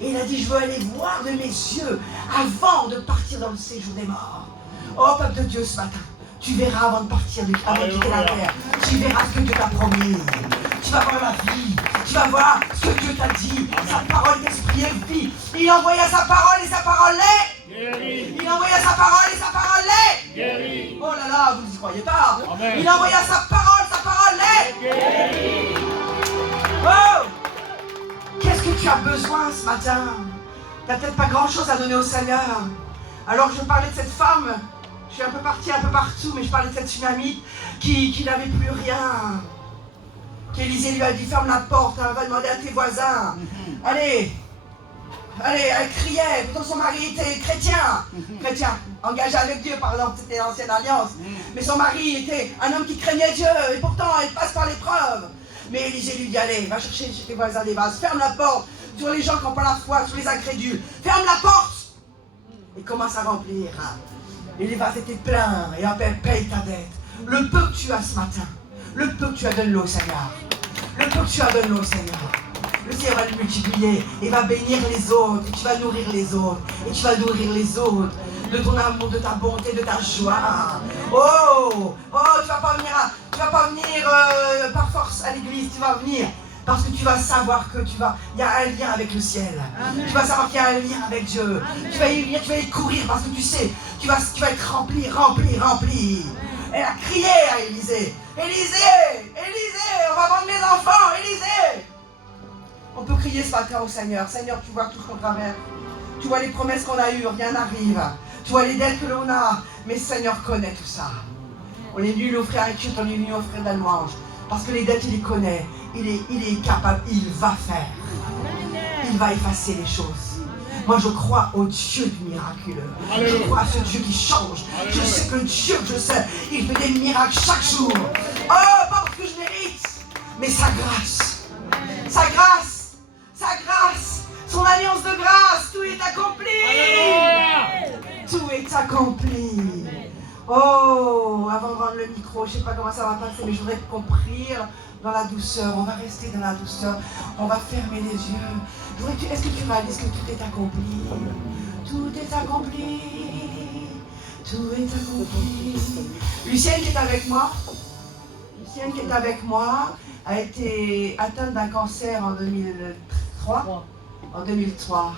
Et il a dit, je veux aller voir de mes yeux avant de partir dans le séjour des morts. Oh, peuple de Dieu, ce matin, tu verras avant de partir, avant de quitter la terre. Tu verras ce que Dieu t'a promis. Tu vas voir la vie. Tu vas voir ce que Dieu t'a dit. Sa parole d'esprit et vie. Il envoya sa parole et sa parole l'est. Guéri. Il envoya sa parole et sa parole l'est. Guéri. Oh là là, vous n'y croyez pas. Amen. Il envoya sa parole l'est. Guéri. Oh! Qu'est-ce que tu as besoin ce matin? Tu n'as peut-être pas grand-chose à donner au Seigneur. Alors je parlais de cette femme. Je suis un peu partie un peu partout, mais je parlais de cette tsunamite qui n'avait plus rien. Qu'Élisée lui a dit, ferme la porte, hein, va demander à tes voisins. Allez, elle criait, pourtant son mari était chrétien, engagé avec Dieu, par exemple, c'était l'ancienne alliance. Mais son mari était un homme qui craignait Dieu, et pourtant il passe par l'épreuve. Mais Élisée lui dit, allez, va chercher chez tes voisins des vases, ferme la porte sur les gens qui n'ont pas la foi, sur les incrédules, ferme la porte. Et commence à remplir. Et les vases étaient pleins, et après paye ta dette. Le peu que tu as ce matin, le peu que tu as, donne-le au Seigneur. Le peu que tu as, donne-le au Seigneur. Le Seigneur va le multiplier et va bénir les autres. Et tu vas nourrir les autres. Et tu vas nourrir les autres de ton amour, de ta bonté, de ta joie. Oh, tu vas pas venir par force à l'église. Tu vas venir parce que tu vas savoir que il y a un lien avec le ciel. Amen. Tu vas savoir qu'il y a un lien avec Dieu. Amen. Tu vas y venir, tu vas y courir parce que tu sais, tu vas être rempli. Elle a crié à Élisée. Élisée, on va vendre mes enfants, Élisée. On peut crier ce matin au Seigneur. Seigneur, tu vois tout ce qu'on traverse. Tu vois les promesses qu'on a eues, rien n'arrive. Tu vois les dettes que l'on a. Mais Seigneur connaît tout ça. On est venu l'offrir à Dieu, on est venu offrir de la louange. Parce que les dettes, il les connaît. Il est capable, il va faire. Il va effacer les choses. Moi, je crois au Dieu du miraculeux. Je crois à ce Dieu qui change. Je sais que le Dieu que je sais, il fait des miracles chaque jour. Oh, pas parce que je mérite, mais sa grâce. Sa grâce. Son alliance de grâce. Tout est s'accomplit. Oh, avant de rendre le micro, je ne sais pas comment ça va passer, mais je voudrais qu'on prie dans la douceur. On va rester dans la douceur. On va fermer les yeux. Est-ce que tu réalises que tout est accompli? Tout est accompli. Tout est accompli. Lucienne qui est avec moi, a été atteinte d'un cancer en 2003. En 2003.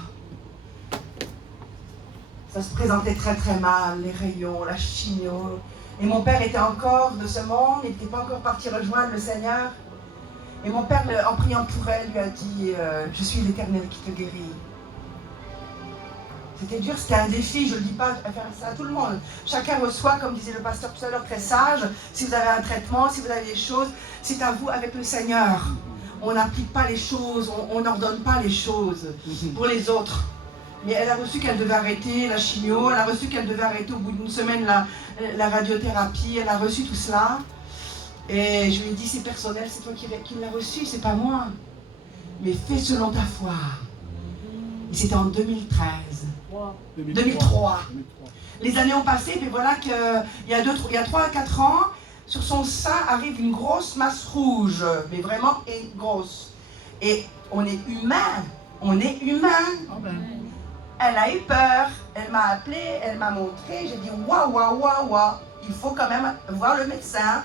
Ça se présentait très très mal, les rayons, la chimio. Et mon père était encore de ce monde, il n'était pas encore parti rejoindre le Seigneur. Et mon père, en priant pour elle, lui a dit « Je suis l'Éternel qui te guérit ». C'était dur, c'était un défi, je ne le dis pas à faire ça à tout le monde. Chacun reçoit, comme disait le pasteur tout à l'heure, très sage. Si vous avez un traitement, si vous avez des choses, c'est à vous avec le Seigneur. On n'applique pas les choses, on n'ordonne pas les choses pour les autres. Mais elle a reçu qu'elle devait arrêter la chimio, elle a reçu qu'elle devait arrêter au bout d'une semaine la radiothérapie, elle a reçu tout cela. Et je lui ai dit, c'est personnel, c'est toi qui l'as reçu, c'est pas moi. Mais fais selon ta foi. Et c'était en 2013. 2003. Les années ont passé, puis voilà qu'il y a 3 à 4 ans, sur son sein arrive une grosse masse rouge, mais vraiment grosse. Et on est humain, Amen. Elle a eu peur, elle m'a appelé, elle m'a montré, j'ai dit waouh, il faut quand même voir le médecin,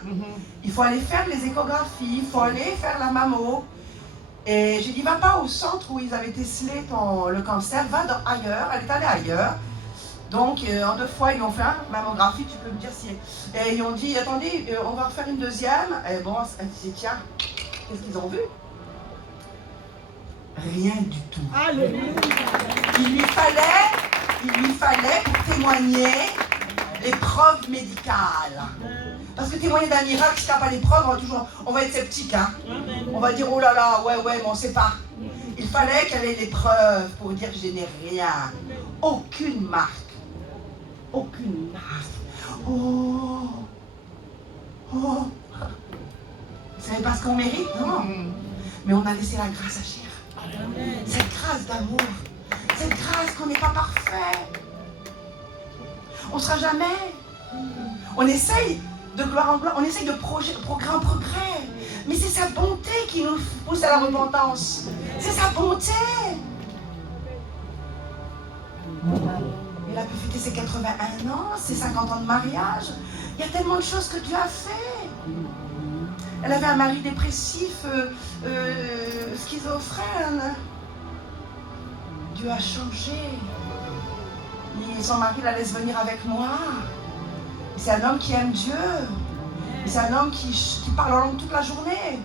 il faut aller faire les échographies, il faut aller faire la mammo. Et j'ai dit va pas au centre où ils avaient décelé le cancer, va ailleurs, elle est allée ailleurs. Donc en 2 fois ils ont fait une mammographie, tu peux me dire si... Et ils ont dit attendez, on va refaire une deuxième. Et bon, elle disait tiens, qu'est-ce qu'ils ont vu? Rien du tout. Alléluia. Il lui fallait pour témoigner les preuves médicales. Parce que témoigner d'un miracle, si tu n'as pas les preuves, on va être sceptique. Hein. On va dire oh là là, ouais, mais on ne sait pas. Il fallait qu'elle ait les preuves pour dire je n'ai rien. Aucune marque. Aucune marque. Oh. Vous savez pas ce qu'on mérite, non? Mais on a laissé la grâce agir. Cette grâce d'amour, cette grâce qu'on n'est pas parfait. On ne sera jamais. On essaye de gloire en gloire, on essaye de progrès en progrès. Mais c'est sa bonté qui nous pousse à la repentance. C'est sa bonté. Elle a pu fêter ses 81 ans, ses 50 ans de mariage. Il y a tellement de choses que Dieu a fait. Elle avait un mari dépressif, schizophrène. Dieu a changé. Et son mari la laisse venir avec moi. C'est un homme qui aime Dieu. C'est un homme qui parle en langue toute la journée.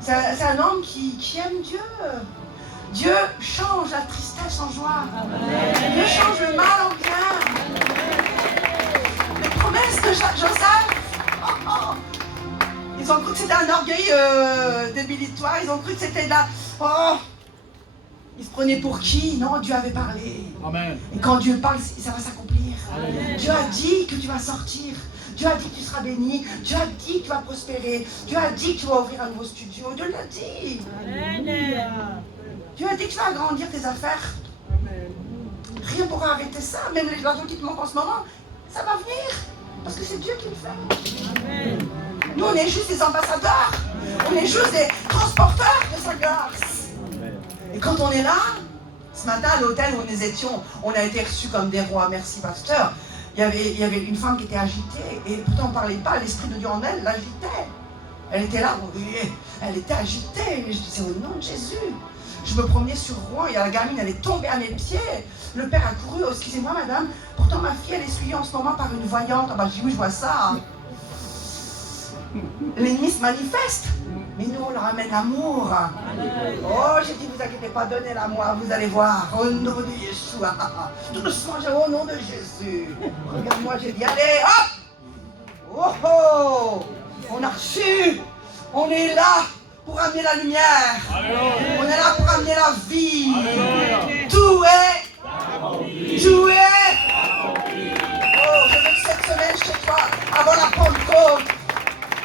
C'est un homme qui aime Dieu. Dieu change la tristesse en joie. Dieu change le mal en bien. Les promesses de Joseph. Ils ont cru que c'était un orgueil débilitoire. Ils ont cru que c'était de la... Oh, ils se prenaient pour qui? Non, Dieu avait parlé. Amen. Et quand Dieu parle, ça va s'accomplir. Dieu a dit que tu vas sortir. Dieu a dit que tu seras béni. Dieu a dit que tu vas prospérer. Dieu a dit que tu vas ouvrir un nouveau studio. Dieu l'a dit. Amen. Dieu a dit que tu vas agrandir tes affaires. Amen. Rien pour arrêter ça. Même l'argent qui te manque en ce moment, ça va venir. Parce que c'est Dieu qui le fait. Amen. Nous, on est juste des ambassadeurs. On est juste des transporteurs de sa grâce. Et quand on est là, ce matin à l'hôtel où nous étions, on a été reçus comme des rois. Merci, pasteur. Il y avait une femme qui était agitée. Et pourtant, on ne parlait pas. L'Esprit de Dieu en elle l'agitait. Elle était là. Elle était agitée. Et je disais, au nom de Jésus. Je me promenais sur Rouen. Et la gamine, elle est tombée à mes pieds. Le père a couru. Oh, excusez-moi, madame. Pourtant, ma fille, elle est suivie en ce moment par une voyante. Ah, bah, je dis, oui, je vois ça. L'ennemi se manifeste. Mais nous, on leur amène l'amour. Oh, j'ai dit, vous inquiétez pas, donnez-la moi, vous allez voir. Au nom de Yeshua. Tout doucement, j'ai au nom de Jésus. Regarde-moi, j'ai dit, allez, hop. Oh, oh. On a reçu. On est là pour amener la lumière. Alléluia. On est là pour amener la vie. Alléluia. Tout est. Tout est. Oh, je veux que cette semaine chez toi, avant la Pentecôte,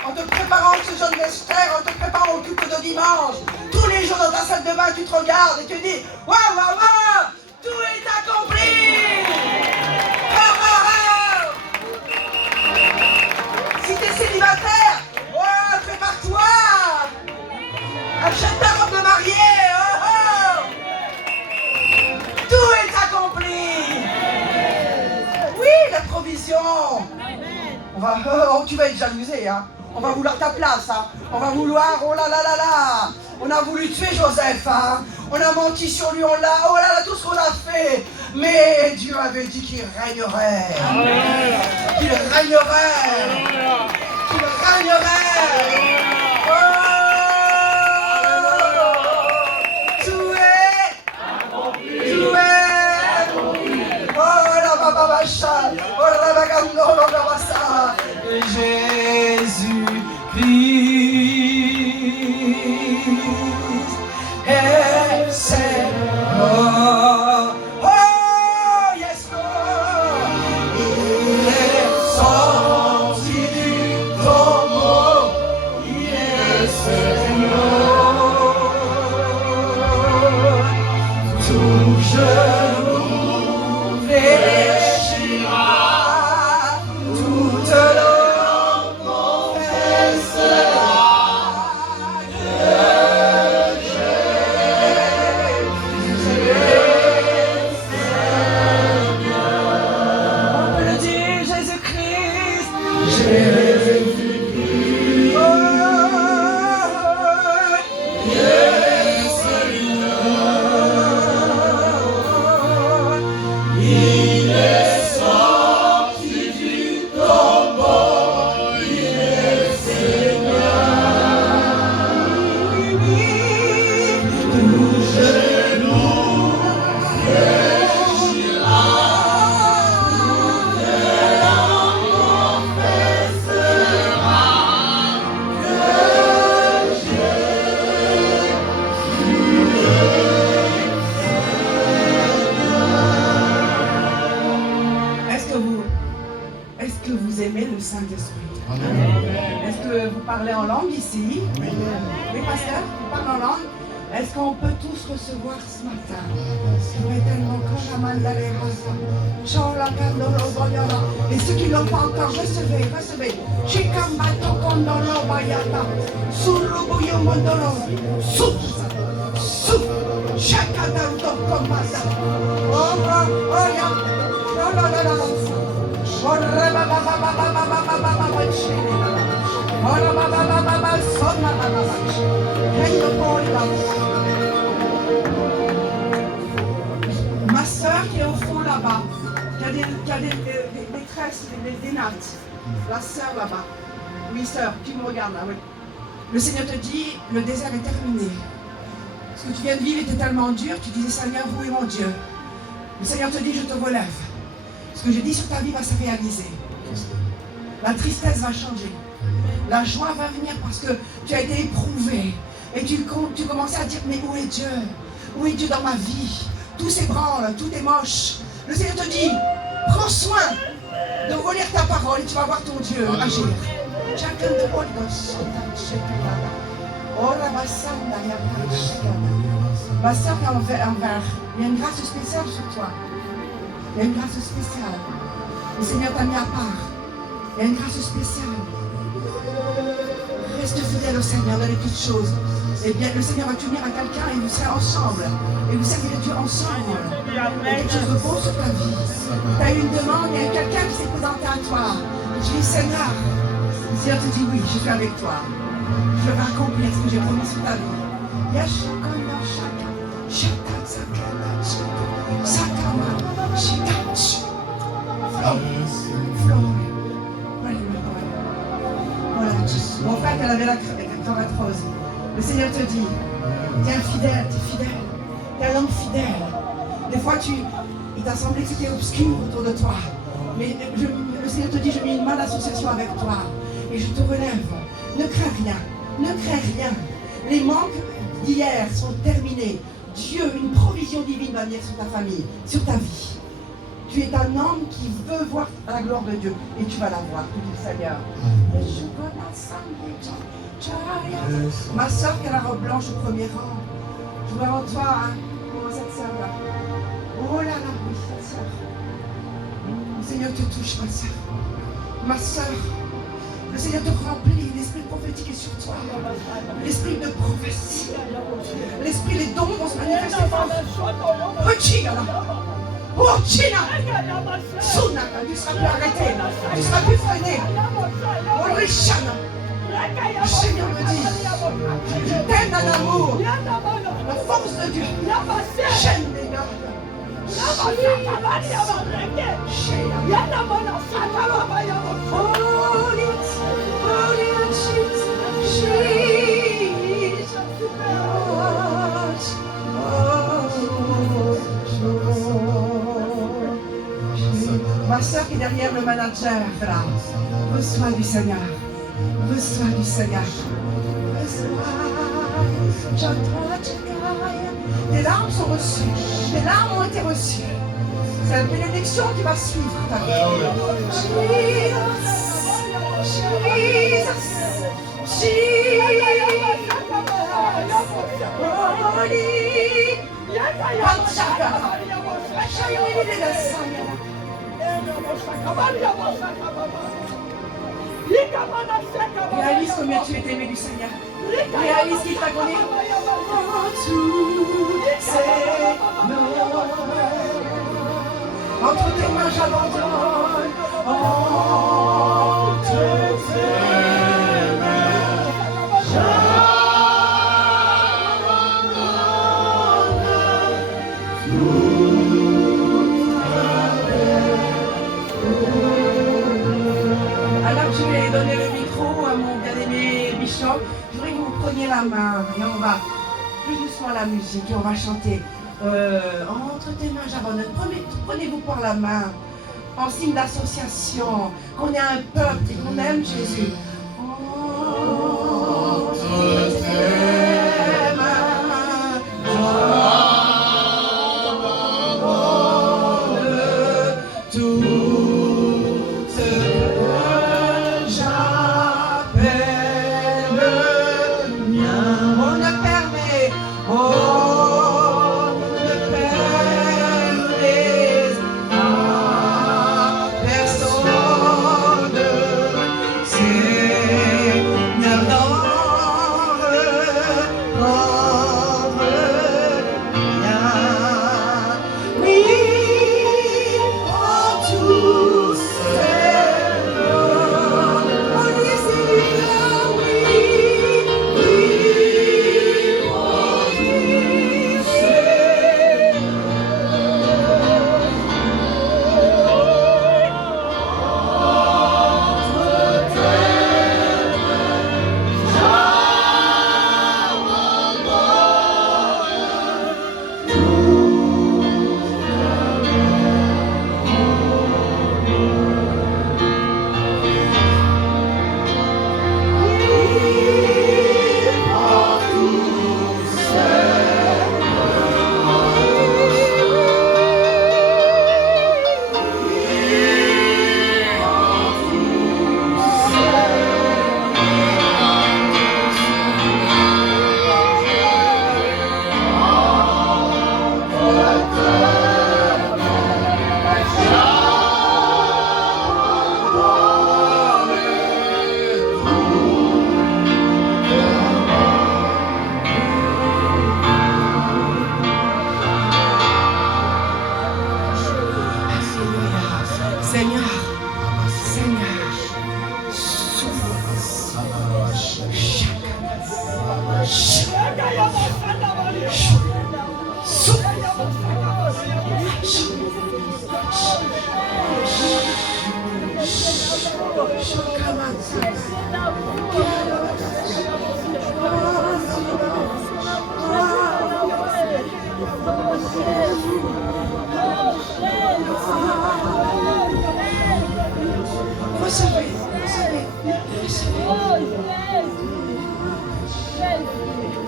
en te préparant ce jeûne d'Esther, en te préparant au culte de dimanche, tous les jours dans ta salle de bain, tu te regardes et tu dis waouh, waouh, waouh, tout est accompli. vision. On va, oh, tu vas être jalousé, hein. On va vouloir ta place, hein. On va vouloir, oh là là là là. On a voulu tuer Joseph, hein. On a menti sur lui, on l'a, oh là là, tout ce qu'on a fait. Mais Dieu avait dit qu'il régnerait. Qu'il régnerait. Qu'il régnerait. Oh, tout est. Oh la baba bacha. Oh la bagando, la bassa. Jésus-Christ est Seigneur. Oh, yes, Lord. Il est sorti du tombeau. Il est Seigneur. Tout genou fléchira. Toute langue confessera que Jésus est Seigneur. On peut le dire, Jésus-Christ. Jésus-Christ. Oh, il est Seigneur. Il est sorti du tombeau. Il est Seigneur. Oui, oui. Tout genou fléchira. Toute langue confessera que Est-ce que vous aimez le Saint-Esprit? Est-ce que vous parlez en langue ici? Oui. Oui, pasteur, vous parlez en langue? Est-ce qu'on peut tous recevoir ce matin? Et ceux qui ne l'ont pas encore, recevez. Ma soeur qui est au fond là-bas, qui a des tresses, des nattes, la soeur là-bas. Oui, soeur, tu me regardes là, oui. Le Seigneur te dit, le désert est terminé. Ce que tu viens de vivre était tellement dur, tu disais, Seigneur, vous est mon Dieu. Le Seigneur te dit, je te relève. Ce que je dis sur ta vie va se réaliser. La tristesse va changer. La joie va venir parce que tu as été éprouvé. Et tu commençais à dire, mais où est Dieu? Où est Dieu dans ma vie? Tout s'ébranle, tout est moche. Le Seigneur te dit, prends soin de relire ta parole et tu vas voir ton Dieu agir. Chacun de ma soeur est en vert. Il y a une grâce spéciale sur toi. Il y a une grâce spéciale. Le Seigneur t'a mis à part. Il y a une grâce spéciale. Reste fidèle au Seigneur dans les petites choses. Et bien le Seigneur va t'unir à quelqu'un et vous serez ensemble. Et vous servez Dieu ensemble. Il y a quelque chose de beau sur ta vie. Tu as eu une demande, il y a quelqu'un qui s'est présenté à toi. Et tu dis, Seigneur. Le Seigneur te dit, oui, je suis avec toi. Je vais accomplir ce que j'ai promis sur ta vie. Mon frère, elle avait la cravate rose. Le Seigneur te dit, t'es infidèle, t'es fidèle. T'es un homme fidèle. Des fois, il t'a semblé que c'était obscur autour de toi. Mais le Seigneur te dit, je mets une main d'association avec toi. Et je te relève. Ne crains rien. Ne crains rien. Les manques d'hier sont terminés. Dieu, une provision divine va venir sur ta famille, sur ta vie. Tu es un homme qui veut voir la gloire de Dieu. Et tu vas la voir, te dit le Seigneur. Ma soeur qui a la robe blanche au premier rang. Je vois en toi, hein, comment cette soeur-là. Oh là là, oui, cette soeur. Le Seigneur te touche, ma soeur. Ma soeur. Le Seigneur te remplit, l'esprit prophétique est sur toi. L'esprit de prophétie. L'esprit, les dons vont se manifester. Petit, alors. Oh, China. Sunaka, tu seras plus arrêté. Tu seras plus freiné. Oh, Rishana. Le Seigneur me dit, je t'aime dans l'amour. La force de Dieu. J'aime les gars. Ma soeur qui est derrière le manager, là, reçois du Seigneur. Reçois du Seigneur. Reçois. J'entends tes larmes sont reçues. Tes larmes ont été reçues. C'est la bénédiction qui va suivre ta vie. Réalise combien tu es aimé du Seigneur. Réalise qu'il t'a connu. Entre tes mains j'abandonne. Entre tes mains j'abandonne. Alors je vais donner le micro à mon bien-aimé Bishop. Je voudrais que vous preniez la main et on va plus doucement la musique et on va chanter. Entre tes mains j'abandonne. Prenez-vous par la main en signe d'association, qu'on est un peuple et qu'on aime Jésus. Entre tes mains j'abandonne tout ce que j'appelle mien. On ne permet,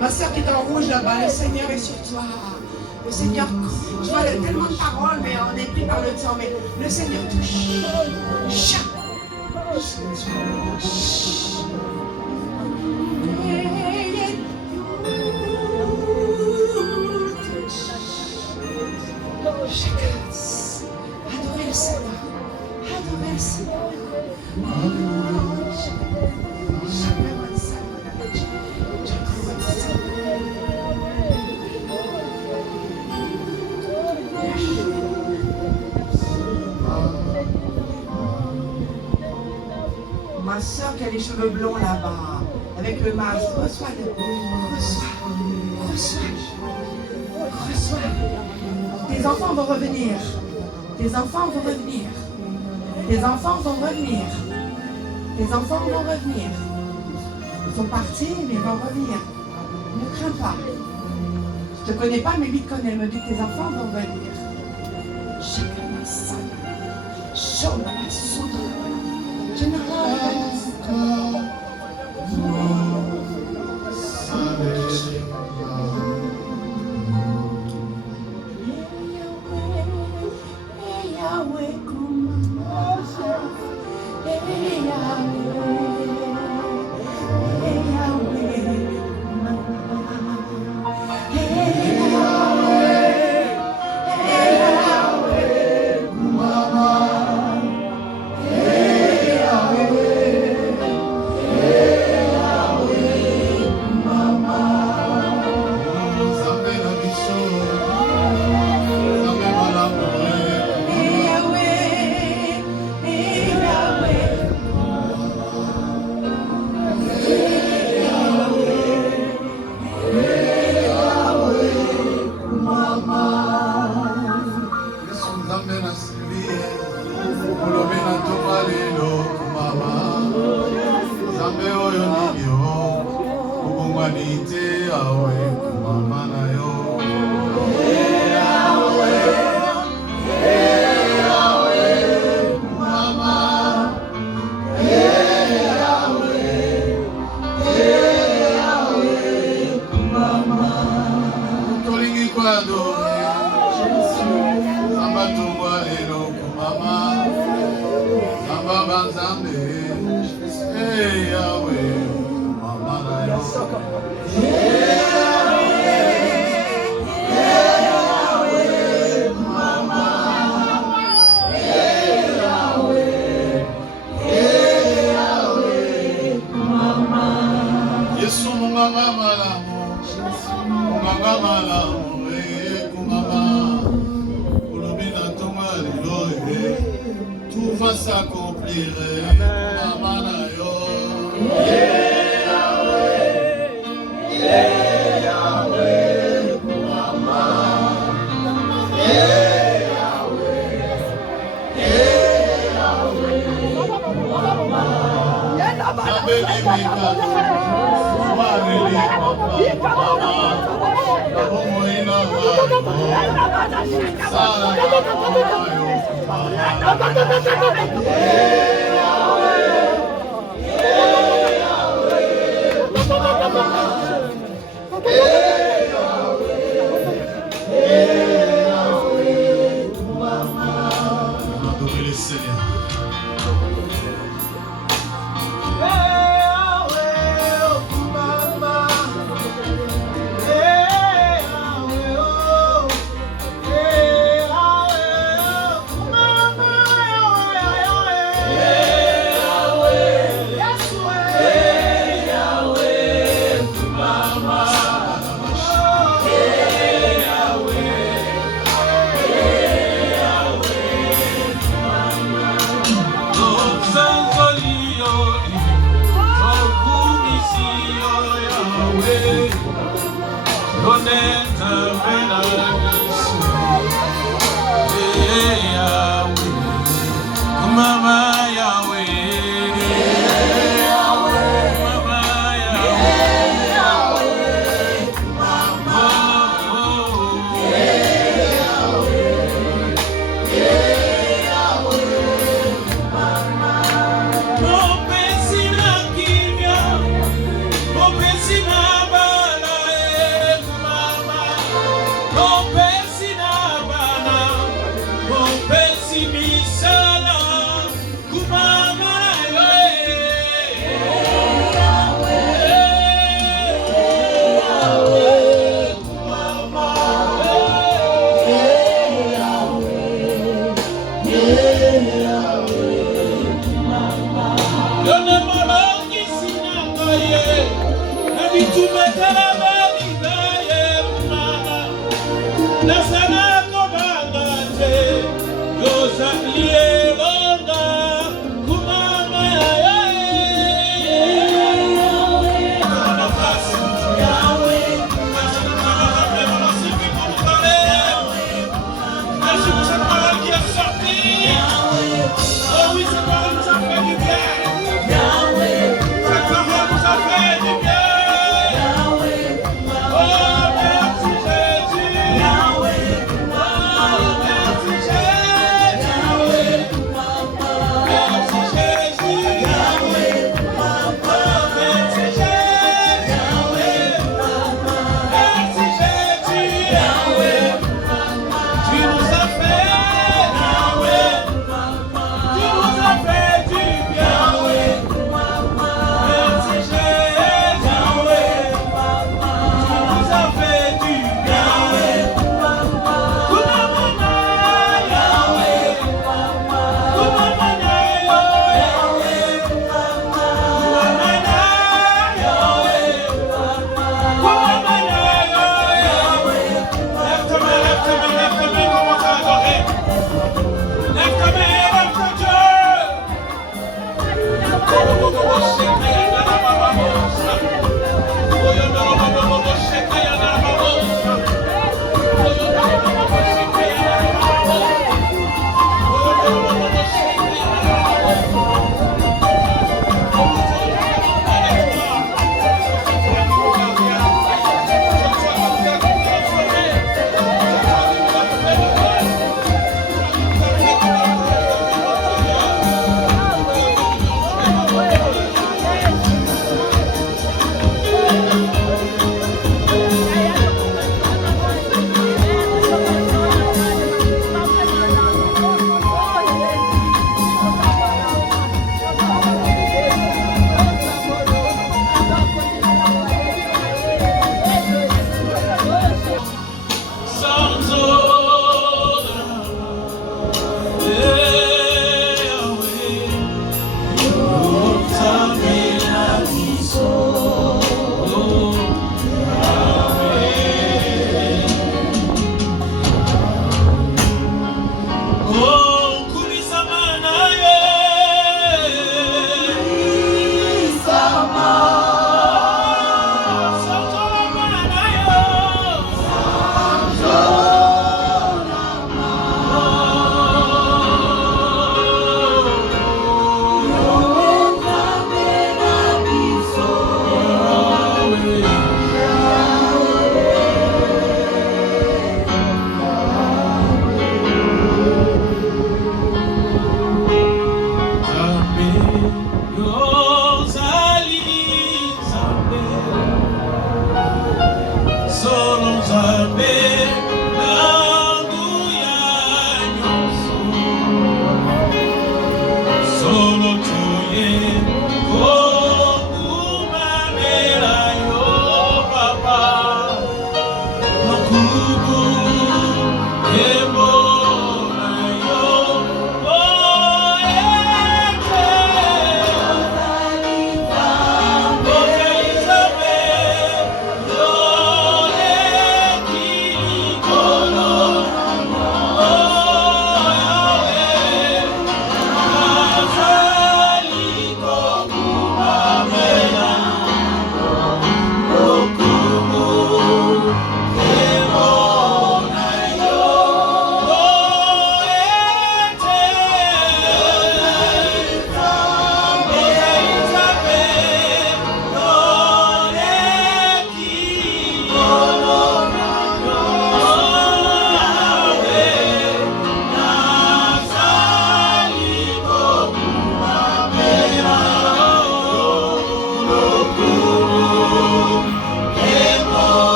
Ma soeur qui est en rouge là-bas, le Seigneur est sur toi. Le Seigneur, je vois tellement de paroles, mais on est pris par le temps. Mais le Seigneur touche. Adorez le Seigneur. Adorez le Seigneur. soeur qui a les cheveux blonds là-bas, avec le masque. Reçois. Tes enfants vont revenir. Tes enfants vont revenir. Ils sont partis, mais ils vont revenir. Ne crains pas. Je ne te connais pas, mais lui te connaît. Il me dit que tes enfants vont venir. Tout va s'accomplir, maman.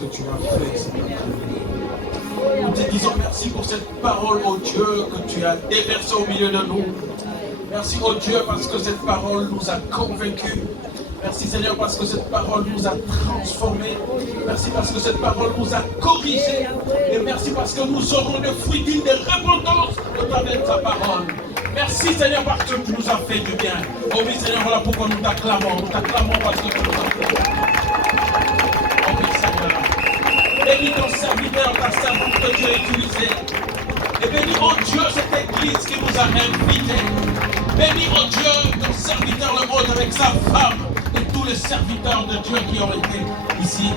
que tu as fait cet après-midi. Nous te disons merci pour cette parole, oh Dieu, que tu as déversée au milieu de nous. Merci, oh Dieu, parce que cette parole nous a convaincus. Merci, Seigneur, parce que cette parole nous a transformés. Merci parce que cette parole nous a corrigés. Et merci parce que nous aurons le fruit digne de repentance de travers ta parole. Merci, Seigneur, parce que tu nous as fait du bien. Oh oui, Seigneur, voilà pourquoi nous t'acclamons. Nous t'acclamons parce que tu nous as fait du bien. Oh oui, Seigneur. Bénis ton serviteur, ta servante que tu as utilisée. Et bénis, oh Dieu, cette église qui nous a invités. Bénis, oh Dieu, ton serviteur le monde avec sa femme et tous les serviteurs de Dieu qui ont été ici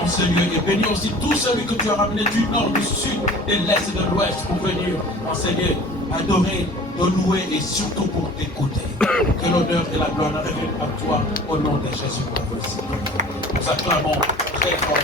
en ce lieu. Et bénis aussi tous ceux que tu as ramenés du nord, du sud, de l'est et de l'ouest pour venir enseigner, adorer, te louer et surtout pour t'écouter. Que l'honneur et la gloire reviennent à toi au nom de Jésus. Nous acclamons très fort.